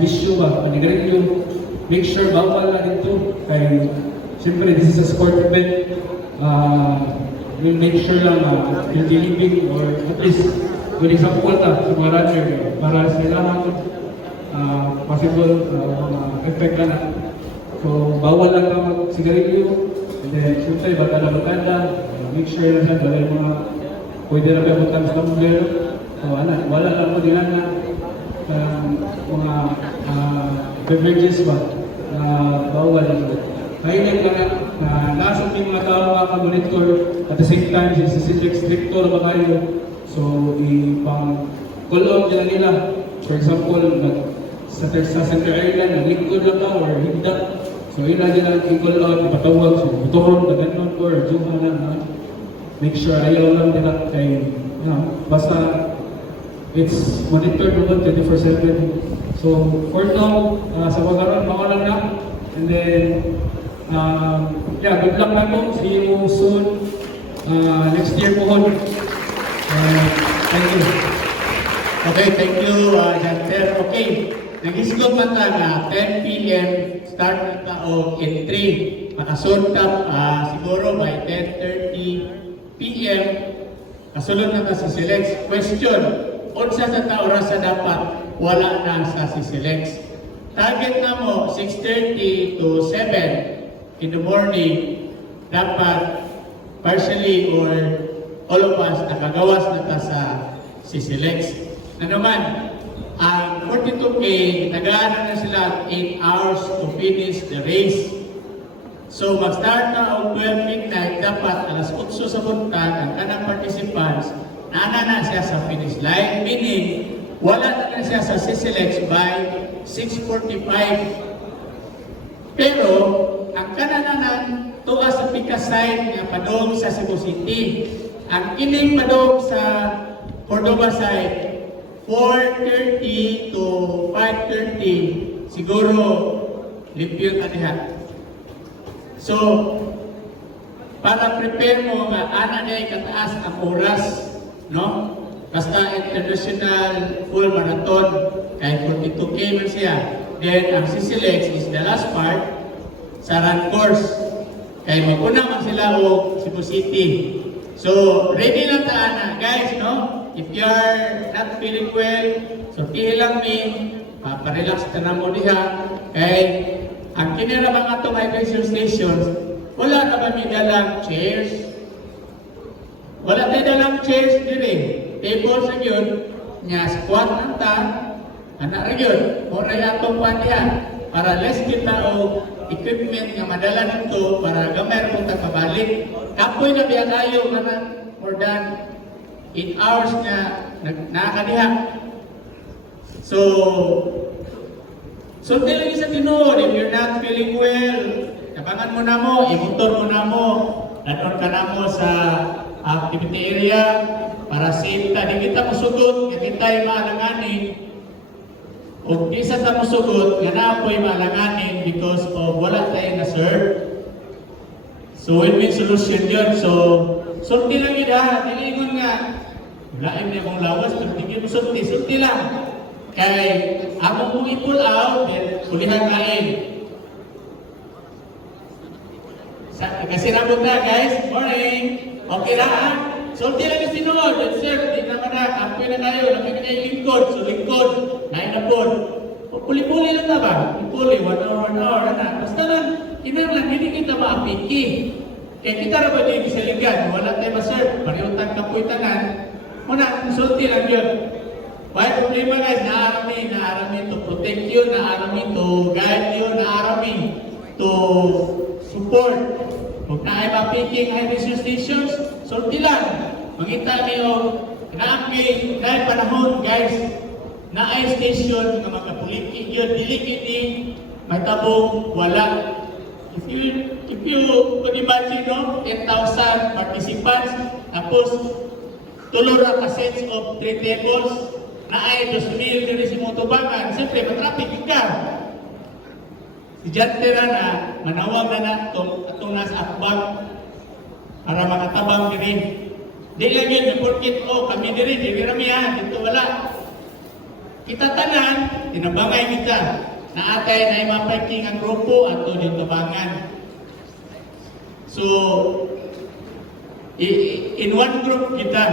bisyo ba, panigarilyo, make sure bawal na dito. Kaya, siyempre, this is a sport event. we'll make sure lang na yung living or at least good example ta sa mga runner para sila possible mga effect na. So, bawal lang ka mag-sigarilyo, and then, siyempre, batala-batala, make sure lang sa dahil mga pwede na pa butang sa tumbler. So, wala lang mo din na mga beverages ba na bawal lang. Highlight ka na nasa yung mga tao monitor at the same time, si CCTV strictor ba kayo? So, ipang-call out nila. For example, sa Center Island, naglingkod lang ka or higda. So, yun lang nila i-call out, ipatawag. So, motoron, naganon ko, or zoom lang na. Make sure ayaw lang nila kay, basta it's monitored naman 24/7. So, for now, sa pagkaroon, mga lang na. And then, good luck na po. See you soon. Next year po. Thank you. Okay, thank you, Janter. Okay, nag-isgot man ta na 10 p.m. start na ta o entry. Makasunod ta siguro by 10:30 p.m. Kasunod na ta sa Silex. Question, unsa sa ta oras sa dapat wala na sa Silex? Target na mo 6:30 to 7 in the morning. Dapat partially or all of us nakagawas na ta sa Silex. Na naman, ang 42K, nag-aaral na sila 8 hours to finish the race. So, mag-start na o 12 midnight, dapat alas 8 sa buntag, ang kanang participants, naana na siya sa finish line, meaning, wala na siya sa Silex by 6:45. Pero, ang kanang tuwa sa Pikasay nga padong sa Cebu City, ang kining padong sa Cordova side, 4:30 to 5:30, siguro limpyo ka diha. So, para prepare mo nga ana na kataas ang oras, no? Basta international full marathon, kay 42K man siya. Then, ang Silex is the last part sa run course. Kay maguna man sila o Cebu City. So, ready lang ta ana, guys, no? If you are not feeling well, so lang me, parelax ka na mo diha. Kay, ang kinira mga itong hydration stations, wala na ba may dalang chairs? Wala tayo dalang chairs din Table sa yun, nga squat ng ta, anak rin yun, o rin atong pandihan, para less kita o equipment nga madala nito para gamay mo ta kabalik. Kapoy na biya kayo nga more than 8 hours nga nakakadiha. So lagi sa tinuod, if you're not feeling well, tabangan mo na mo, imutor mo na mo, naton ka na mo sa activity area, para safe ta. Di kita musugot, nga kita ay maalanganin. O isa sa musugot, nga na po'y maalanganin because of wala tayo na serve. So win-win solution yun. So, sulti lang yun dilingon nga, wala niya mong lawas, pero tingin mo sulti lang. Kay, ako mong i-pull out, then ulihan kain. Kasi nabot na guys, morning. Okay na sulti lang yung sinunod. Then sir, di naman na, apoy na kayo, namin na yung lingkod. So lingkod, nain na po. Puli-puli lang na ba? Puli, 1 hour, 1 hour, na. Basta lang, inang lang, hindi kita maapiki. Kaya kita na ba din sa linggan? Wala tayo ma-serve, pariutang kapoy tanan. Muna, sulti lang yun. Why problema guys, naarami to protect you, naarami to guide you, naarami to support. Kung naay mapiking hydration stations, sulti lang. Magkita niyo, naampi, dahil panahon guys, naay station nga magkapuliki yun, dilikiti, may tabong, wala. If you could imagine, no, 10,000 participants, tapos tulura ka sets of 3 tables, naay 2,000 din si motobangan, siyempre matrapik ka. Si Jantera na, manawag na atong nasa akbang para makatabang din. Di lang yun, porkit, kami din, di rami dito wala. Kita tanan, tinabangay kita, na atay na imaparking ang grupo at dito bangan. So, in one group kita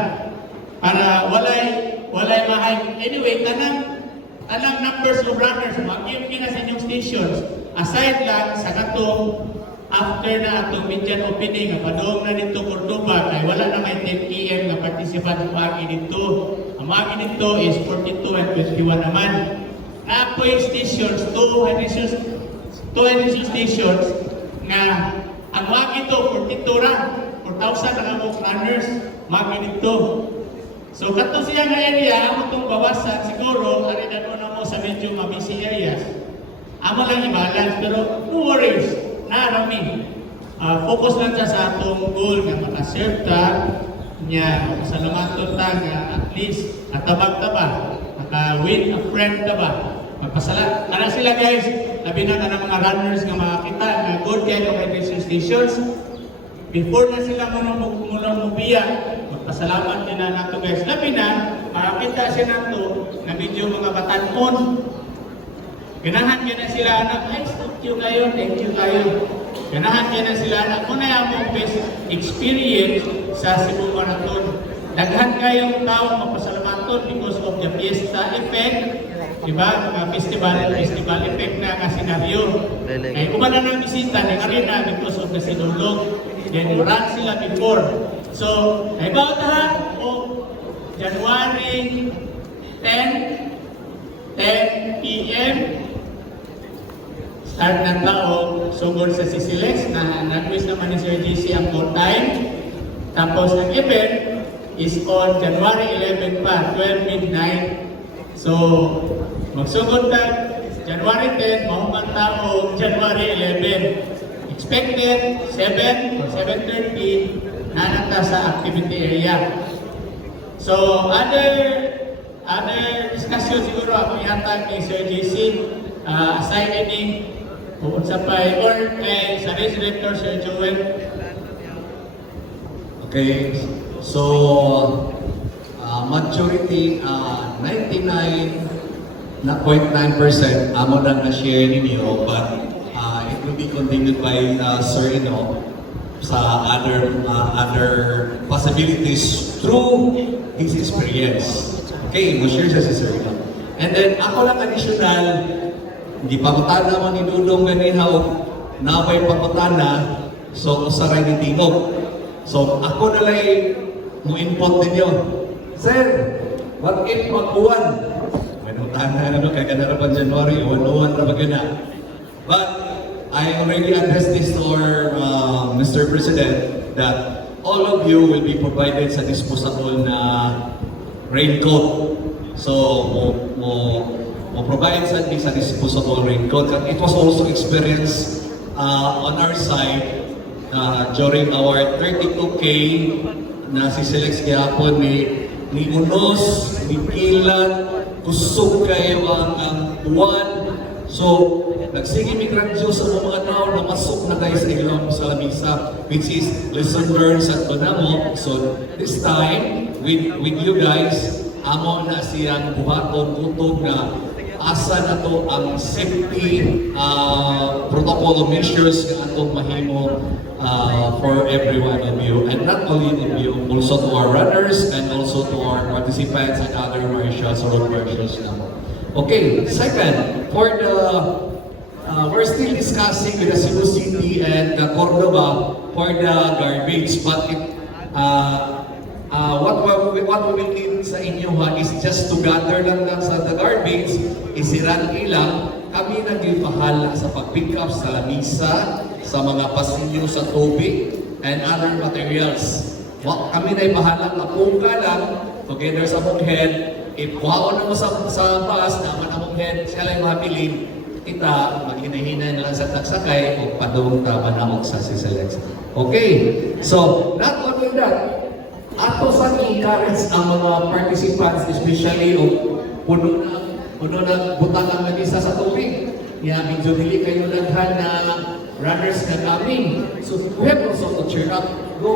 para walay mahay. Anyway, tanang numbers of runners, mag-give na sa inyong stations. Aside lang sa katong after na atong median opening, padong na dito Cordoba, ay wala na may 10 PM na participant pagi dito. Ang magi dito is 42 and 21 naman. Na po yung stations, two additional stations nga ang magi dito 42 ra, 4,000 na kamong runners, magi dito. So kato siya nga area, amo itong bawasan, siguro, ari na mo sa medyo mabisi areas. Amo lang i-balance, pero no worries, narami. Focus lang siya sa atong goal nga makaserve ta, niya, masalamaton ta nga at least natabag-tabag, maka-win a friend ta ba. Magpasala. Tara sila guys, labi na ng mga runners nga makakita, nga good kayo competition stations. Before na sila muna mubiya, magpasalamat din na nato guys. Labi na, makakita siya nato na medyo mga batanon. Ganahan ka na sila anak, ay thank you kayo. Ganahan ka na sila anak, muna yung mong best experience sa Cebu Marathon. Daghan kayong tao mapasalamaton because of the fiesta effect. Diba? Mga festival effect na nga senaryo. Kaya kung na ng bisita, nangarina because of the sinulog. Then run sila before. So, about lahat o January 10 PM, start ng taong sugod sa CCLEX na nag-wish naman ni Sir GC ang full time. Tapos ang event is on January 11 pa, 12 midnight. So, magsugod na January 10, mahuman tao January 11. Expected 7:30 nanata sa activity area. So, other discussion siguro ako yata ni Sir GC, aside any sa pa or kay sa race director Sir Joel. Okay, so majority 99.9% amo lang na share ninyo, but it will be continued by Sir Ino sa other possibilities through his experience. Okay, mo-share siya si Sir Ino. And then ako lang additional, hindi pangutana man ni Dudong ganihaw, napay pangutana, so usaray ni Tingog. So ako na lang mo input ninyo. Sir, what if mag-uwan? May utana na kay kanarapan January, uwan-uwan na magana. But I already addressed this to our Mr. President that all of you will be provided sa disposable na raincoat. So mo provide sa disposable raincoat. And it was also experienced on our side during our 32K na si Selex gihapon ni Unos, ni Kilan, kusog kayo ang uwan. So, nagsige mi radyo sa mga tao na masok na guys sa ilong sa lamisa, which is lesson learned sa Tonamo. So, this time, with you guys, amo na siyang buhaton utog na asa na to ang safety protocol measures nga atong mahimo for every one of you, and not only of you, also to our runners and also to our participants and other marshals or road marshals na. Okay, second, for the we're still discussing with the Cebu City and Cordoba for the garbage, but what we will need sa inyo is just to gather lang sa the garbage, isiran ilang, kami nagpahala sa pag-pick up sa lamisa, sa mga pasilyo sa tubig, and other materials. Kami na ipahala, kapungka lang, together sa mong head, ikuhaon na mo sa bus, naman ang mong head, siya lang mabilin, kita, maghinahinan lang sa tagsakay, o padung tama na sa CCLEX. Okay, so, not only that, ato sa encourage ang mga participants, especially o puno na butang ang nagisa sa tubig. Yeah, medyo dili kayo naghan na runners na coming. So we have also to cheer up. Go,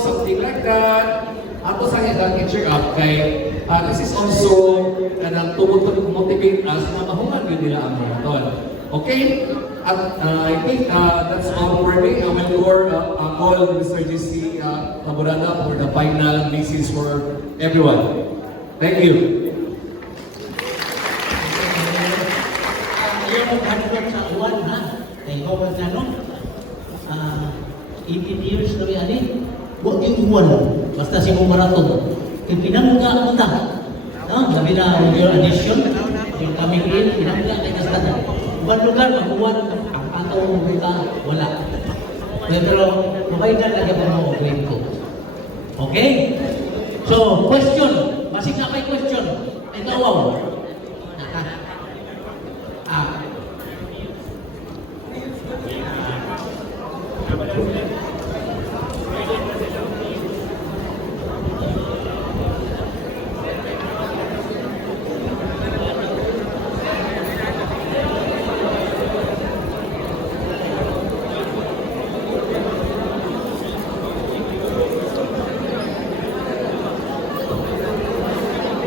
something like that. Ato sa nga cheer up kay this is also kanang tumutulog motivate us na mahuman yun nila ang marathon. Okay? I think that's all for me. I will call Mr. GC Laborada for the final message for everyone. Thank you. Ayaw mo hanapot sa uwan, ha? Kaya ikaw ang tanong, 18 years na may alin, huwag yung uwan, basta si mo maraton. Pinamuna mo ta. Sabi na, your addition, yung coming in, pinamuna kay kastada. Ibang lugar, mag-uwan, ang atong buka, wala. Pero, mabay na lagi pa mo grade ko. Okay? So, question. Masig na may question. Ito, wow.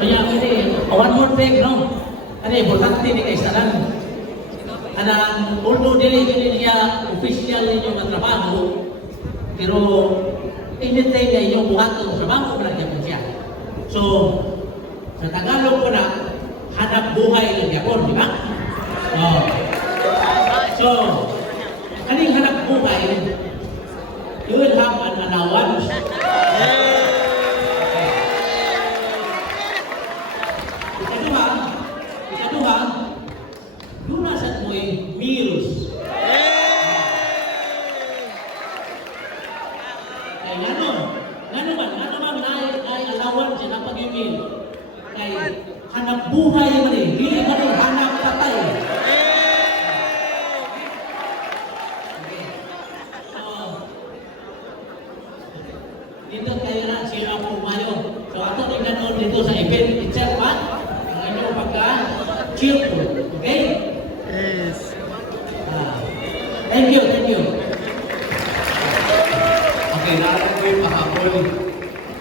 Kaya one more thing, no? Importante ni kaisaran. Although dili niya official ninyo nga trabaho, pero anytime na inyong buhaton sa bangko na niya siya. So, sa Tagalog ko na, hanap buhay lang yapon, di ba? So, kaning hanap buhay, you will have an allowance. Ikaduha, doon sa mo'y meals. Kaya nga naman, ay allowance siya na pag-email. Kaya hanap buhay man eh, hindi ka rin hanap patay. Dito kayo na, sila ang pumayo. So ato tingnan dito sa event itself, ha? Ang inyong pagka-cheerful. Okay? Yes. Thank you. Okay, natin ko yung pahabol.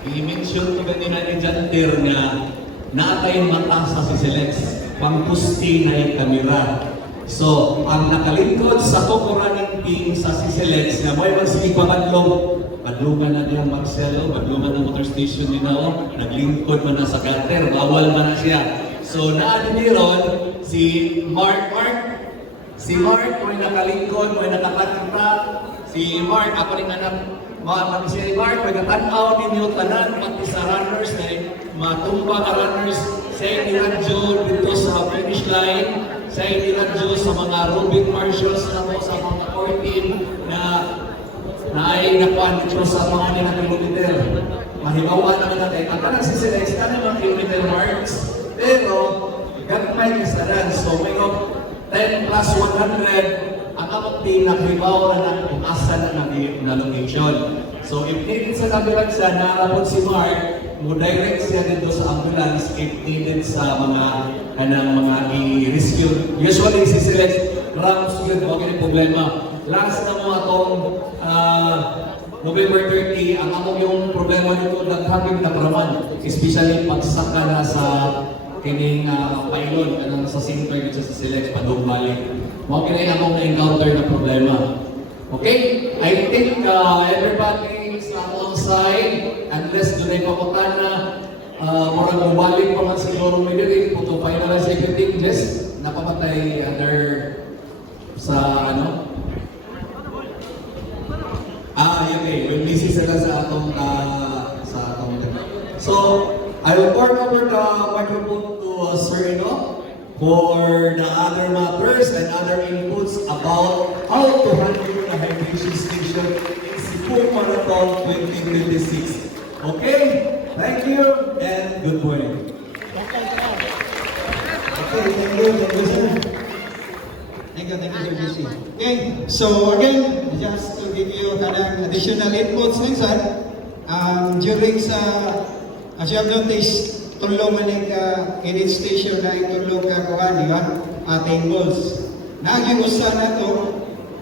I-mention ko ganina ni John Ter nga naatay mata sa si Selex, pangpusti na yung kamera. So, ang nakalingkod sa kukuranang team sa si Selex na may magsige pamadlong, madlungan na nilang Marcelo, madlungan ng motor station din ako, naglingkod man na sa gutter, bawal man na siya. So, naano ni Ron, si Mark, may nakalingkod, may nakakanta, si Mark, ako rin anak, si Mark, may natanaw ninyo tanan, pati sa runners, matumba ka runners, sa iniradyo dito sa finish line, sa iniradyo sa mga Robin Marshals na po, sa mga 14 na ay nakuan dito sa mga nilang kilometer. Mahibawa naman natin. Ang kanang si Selex, kanang mga kilometer marks, pero gagmay kasaran. So, may 10 plus 100, ang among team naghibaw na kung asa na location. So, if needed sa ambulance siya, narapot si Mark, mo direct siya dito sa ambulance if needed sa mga i-rescue. Usually, si Selex, rams yun, okay na problema. Last na mo atong November 30, ang among yung problema nito nagkakit na praman, especially pagsaka na sa kining pylon, kanang sa center dito sa Selex, padugbalik. Mga kinay among na-encounter na problema. Okay? I think everybody is on side, unless doon ay pakutan na murang ubalik pa man siguro may dili, kung final na security, yes, napamatay under sa okay. We'll busy sila sa atong So, I will turn over the microphone to Sir Eno for the other matters and other inputs about how to handle the hydration station in Cebu Marathon 2026. Okay? Thank you and good morning. Okay, thank you, sir. Thank you, Sir JC. Okay, so again, just to give you additional inputs minsan, during sa, as you have noticed, tulong man yung edit station na itulong kakuhan, di ba? Ating goals. Nag-iusa na ito,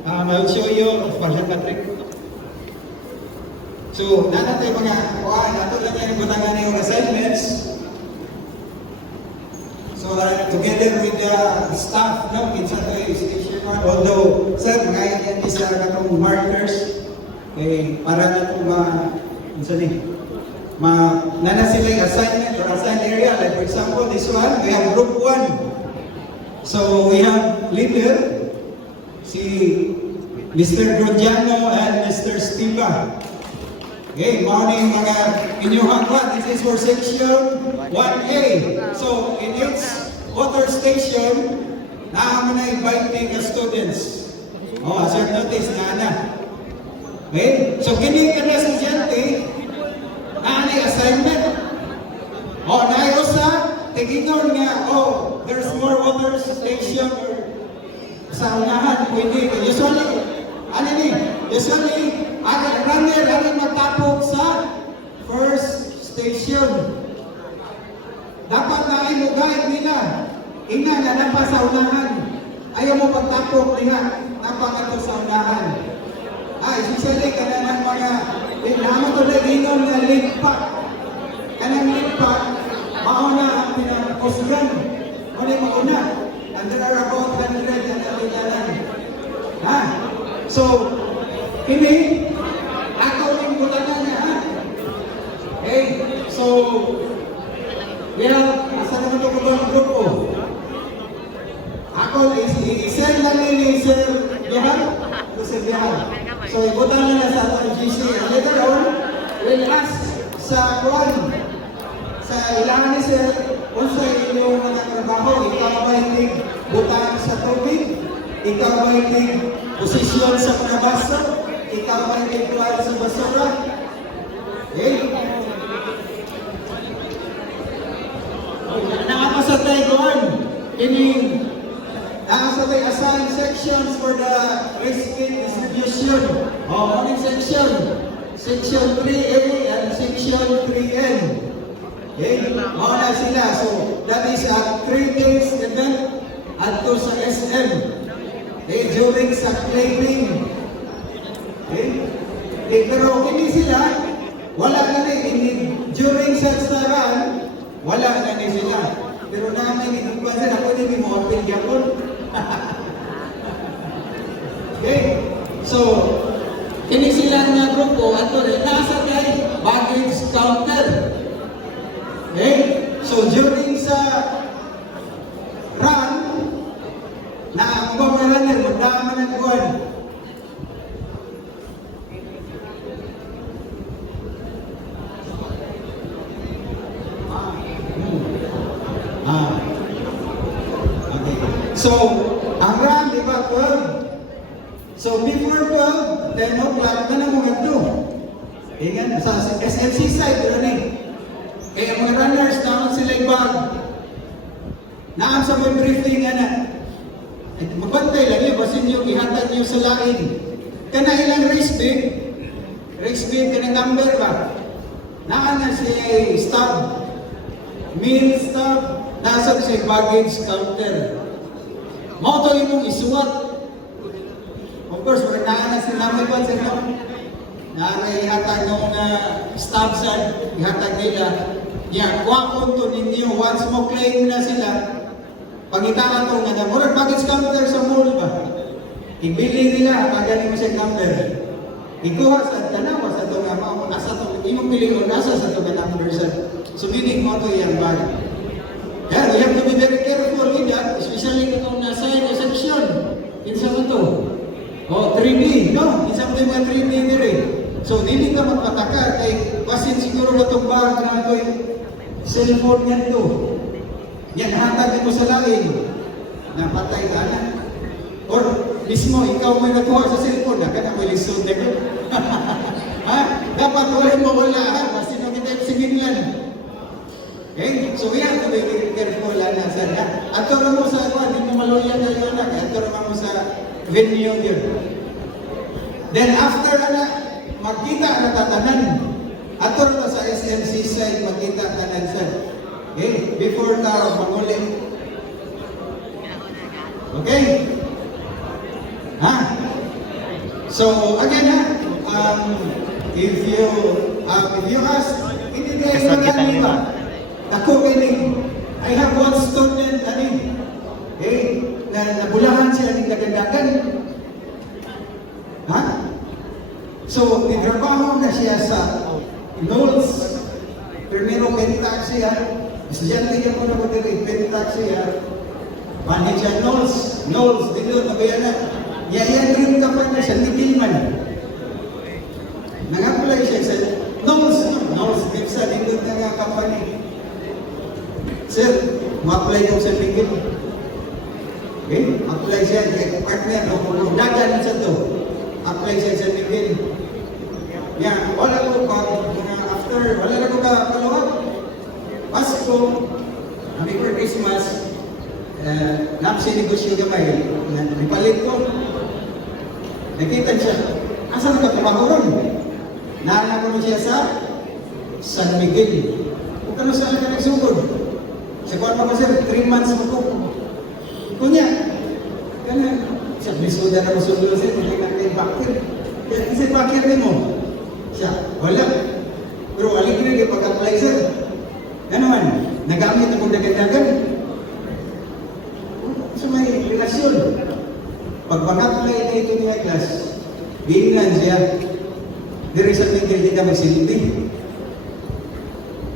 I'll show you, Patrick. So, natin mga kakuhan, nato lang yung butangan yung assignments. So, together with the staff, no, inside the station, although, sir, ngayon yan isa katong markers, para na itong nana sila yung assignment or assigned area. Like for example, this one, we have group 1. So we have leader, si Mr. Grodiano and Mr. Stipa. Okay, morning mga inyong hanggat. This is for section 1A. So in each water station, naman na inviting the students. As you notice, na. Okay? So kini ka na estudyante, na assignment. Nayo sa tigidor nga, there's more water station or sa unahan, pwede. Usually, runner, magtapog sa first station. Dapat na ay guide nila. Ina na napa sa unahan. Ayaw mo magtapok niya. Napa nga to sa unahan. Especially kanang mga naman to na inom na limpa. Kanang limpa, mauna ang pinag-kusgan. Muli mauna. And there are about 100 na natinalan. So, ini, ako rin butanan niya. Okay? So, we have, asa naman ito ko ang grupo? Ako, i-send lang ni Sir Bihan. Sir Bihan. So, ibutan na sa atong GC. And later on, we'll ask sa Juan, sa ilangan ni Sir, kung sa inyong mga trabaho, ikaw ba hindi butang sa tubig? Ikaw ba hindi posisyon sa mga baso? Ikaw ba hindi tuwal sa basura? Okay? Nakapasatay doon. Nakapasatay assigned sections for the risk distribution. Morning section. Section 3A and section 3N. Okay? Na sila. So, that is a 3 days event at to sa SM. Okay? During sa claiming. Okay? Pero hindi sila, wala na during sa saran, wala na ni sila. Pero namin inukuan sila, pwede may mga pingyapon. Okay? So, kini sila nga grupo, ato rin, nasa kay baggage counter. Okay? So, during sa run, na ang pamaralan, magdaman ng buwan. Okay. So, ang run, di ba, 12? So, before 12, 10 o'clock, na mo ito. Ingan, sa SMC side, running. Kaya mga runners, naman sila yung bag. Naam sa mga briefing, magbantay lang yun, basin nyo, ihatag nyo sa lain. Kana ilang race big, kana number ba? Naan na siya stop, meal stop, nasa siya baggage counter. Mao to yung isuwat. Of course, naan na si namin ba sa inyo? Naan na ihatag nung stop sa ihatag nila. Yan, wakon to ninyo, once mo claim na sila, pangitaan to nga, murag baggage counter sa mall ba? Ibili nila, pagaling mo siya counter. Ikuha sa tanawa sa ito nga, asa ito, imong piling o nasa sa ito nga number sa suminig mo ito yung bag. Yeah, we have to be very careful with that, especially kung nasa yung section. Insa mo ito? 3D, no? Insa mo ito mga 3D nire. So, hindi ka magpataka, kay basin siguro na itong bag na ito yung cellphone yan ito. Yan, hatag mo sa lain. Napatay ka na. Or, mismo, ikaw may natuwa sa cellphone, ka na may lisod na dapat wala, basta nung kita yung singinlan. Okay? So, we have to be careful, sir. At ito mo sa, hindi mo maluyan na yun, ito mo sa venue yun. Then, after magkita na tatanan, at ito sa SMC side, magkita tanan, sir. Okay? Before ka mangulit. Okay? So again, if you ask, hindi kayo magkano ba? Ako kinig, I have one student, okay? na nabulahan sila ng kagandagan. Ha? So, nagtrabaho na siya sa Knowles. Primero, Pentaxi, ha? Estudyante ka po na po dito, Pentaxi, ha? Panig siya, Knowles, dito, nabayanan. Yayan rin ka pa na siya, Nikilman. Nag-apply siya sa Knowles, sa dito na nga company. Sir, ma-apply ko sa Nikil. Okay? Apply siya, partner, kung dagan sa to. Apply siya sa Nikil. Yan, wala ko pa, wala na ko ba follow-up? Pasko, before Christmas, napsinegosyo gamay. Ipalit ko. Nakita siya, asan ka trabaho ron? Naanak ko siya sa San Miguel. Kung kano saan ka nagsugod? Sa kuwan mo ko sir, 3 months mo ko. Kunya, ganun. Siya, misuda na masugod sir, hindi na kayo bakit. Kaya kasi bakit rin mo? Siya, wala. Pero aligin na kayo pag-apply sir. Ano man, nagamit ako dagan-dagan. So may relasyon. Pag pag-apply na ito niya class, giingnan siya. Diri sa tingil di ka magsilbi.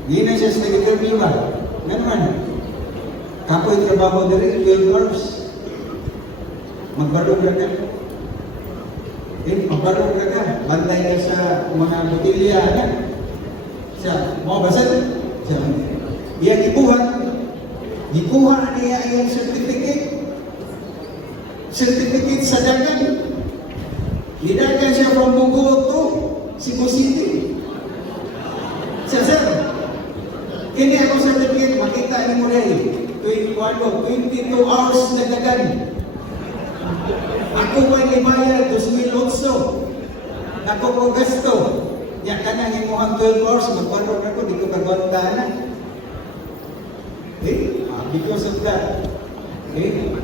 Giingnan siya sa nag-interview ba? Ano man, kapoy trabaho diri, 12 hours. Magbarog ka ka. Magbarog ka ka. Bantay ka sa mga botilya. Siya, mga basad. Siya, iya gibuhat. Gibuhat niya yung certificate. Certificate sa dagan. Nidagan siya from Bugo to Cebu City. Siya, sir, kini ako certificate, makita ni mo rin. 22 hours na dagan. Ako ba ibayad 2008? Ako ko gasto. Yan ka na yung mukhang 12 hours, magparok ako, di ko kagwanta na. Because of that.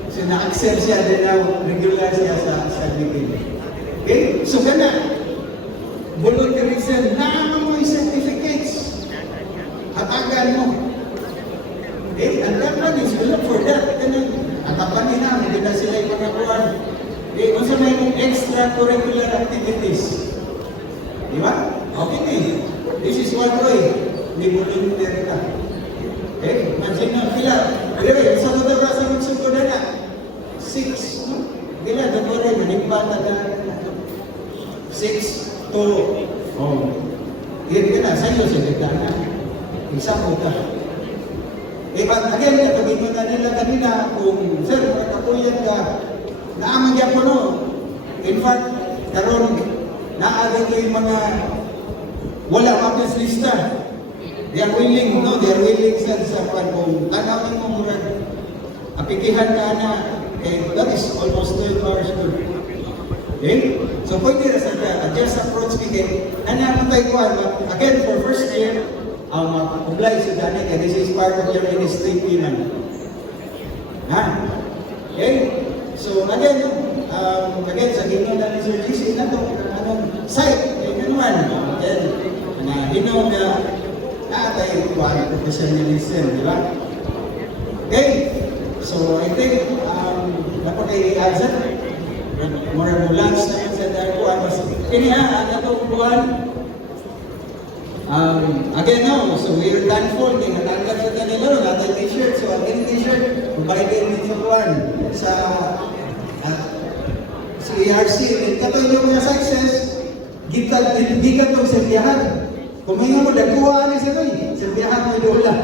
So na-accept siya din na regular siya sa Miguel. So gana, bulog ka rin siya, naman mo yung certificates. Hatagan mo. And that one is, we look for that. Atapan nila, hindi na sila yung mga kuwan. Kung sa may extracurricular activities. Di ba? Okay eh. This is one way. Hindi mo volunteer ka. Imagine na, pila. Pero sa mga sa magsuko na na. 6, no? Pila, dapat rin, manimbata na. 6 to, hindi ka na, sa'yo siya nagdana. Isa mo ka. But again, katagin mo na nila kanina, kung sir, makakapuyan ka, naamagyan ko no. In fact, karon naagay ko yung mga wala mapas lista. They are willing, no? They are willing sa kung tanawin mo murag apikihan ka na, that is almost 12 hours good. So pwede na sa just approach me naman tayo ko, again, for first year, apply sa dani, this is part of your ministry pinan. So again, sa gino na ni Sir GC na ito, site, naman, hinaw na, tayo kuhaan professionalism, di ba? So I think, dapat kayo i-answer, more lunch na yun sa dahil kuhaan, mas itong kuhaan, again now, so we're thankful kaya natanggal sa kanila ron, natang t-shirt, so again t-shirt, mabaligay din sa kuhan, sa ERC, katoy yung mga success, gikat yung serbiyahan. Kung may nga mo, nagkuha ni sa koy, serbiyahan mo yung dola.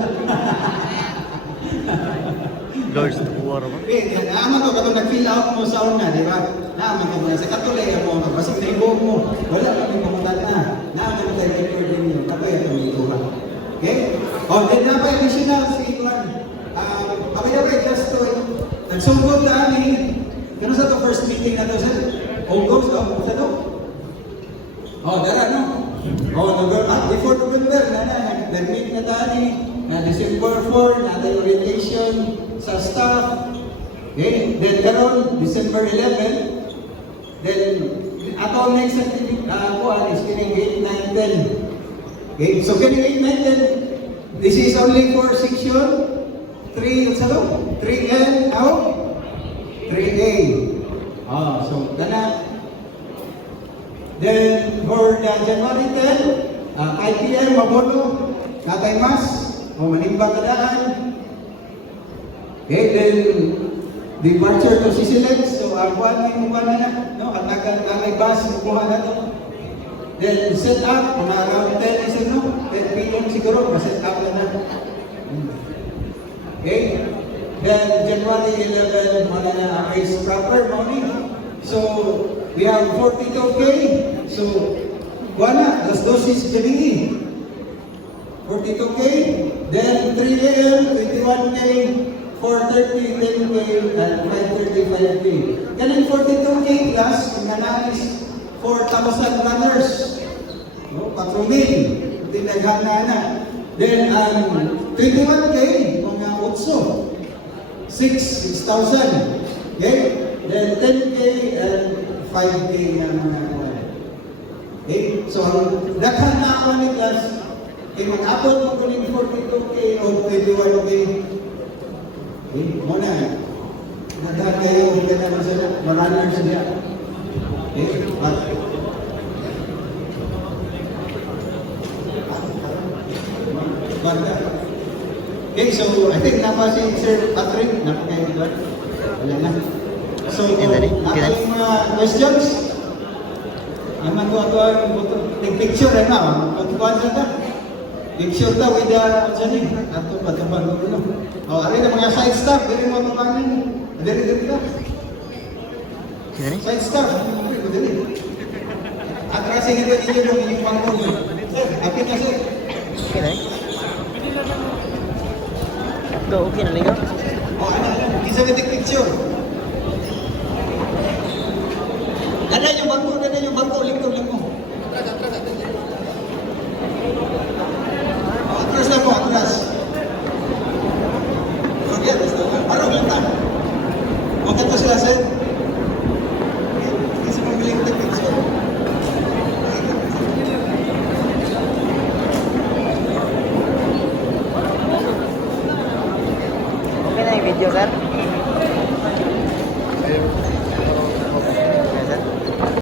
Guys, nakuha naman. Naaman ko, katong nag-fill out mo sa una, di ba? Naaman ko sa katulay mo, magbasig na ibog mo, wala kami pamutan na. Naaman ko tayo record din yun, katoy ito may ikuha. Then na pa additional si Ikuan. Kami na ba, just to, nagsungkot na kami, gano'n sa to first meeting na to, sir? August, sa to? Dara, no? Before November, nag-meet na tayo na December 4, natin orientation sa staff. Then karon December 11, then ato next activity, is kining 8, 9, 10. So kining 8, 9, 10, this is only for section 3, 3 and out. Then, for the January 10, 5 p.m. Mabolo, Katay Mas, o Manimbang Kadaan. Okay, then, departure to Sisilex, so buwan may mukha na, no? At nagay bus, mukha na to. Then, set up, kung around 10 is no? 10 p.m. siguro, set up na. Okay? Then, January 11, wala na race proper morning. So, we have 42K. So, wala, alas 12 is January. 42K. Then, 3 a.m., 21K. 430, 10K, and 535K. Ganun 42K class, ang nanalis 4,000 runners. No, patrolling. Tinaghana na. Then, 21K, mga 8. 6,000. Okay? Then, 10K and 5K ang mga kuwan. Okay? So, ang dakhan na ako ni class, mag-abot mo ko ng 42K o 21K. Okay, muna. Nagdahan kayo, hindi naman sila, maranang sila. Okay, banda. Okay, so I think napa si Sir Patrick, napa kayo dito. Wala na. So, ating questions? Aman ko ito ang picture na, pagkuhan sa ito. Picture ta with the Johnny. Ato patuban ko no. Oh, ari na mga side staff, dili mo tubangan. Dili ka. Side staff, dili. Atrasin ito ninyo ng inyong pangkong. Sir, api na sir. Go, okay na ligo. Oh, ano, isa ka picture. Ada yung bangko, lingkod. Atras na po, atras. Forget, parang lang. Okay to sila, sir. Kasi pamiling na picture. Okay na yung video, sir.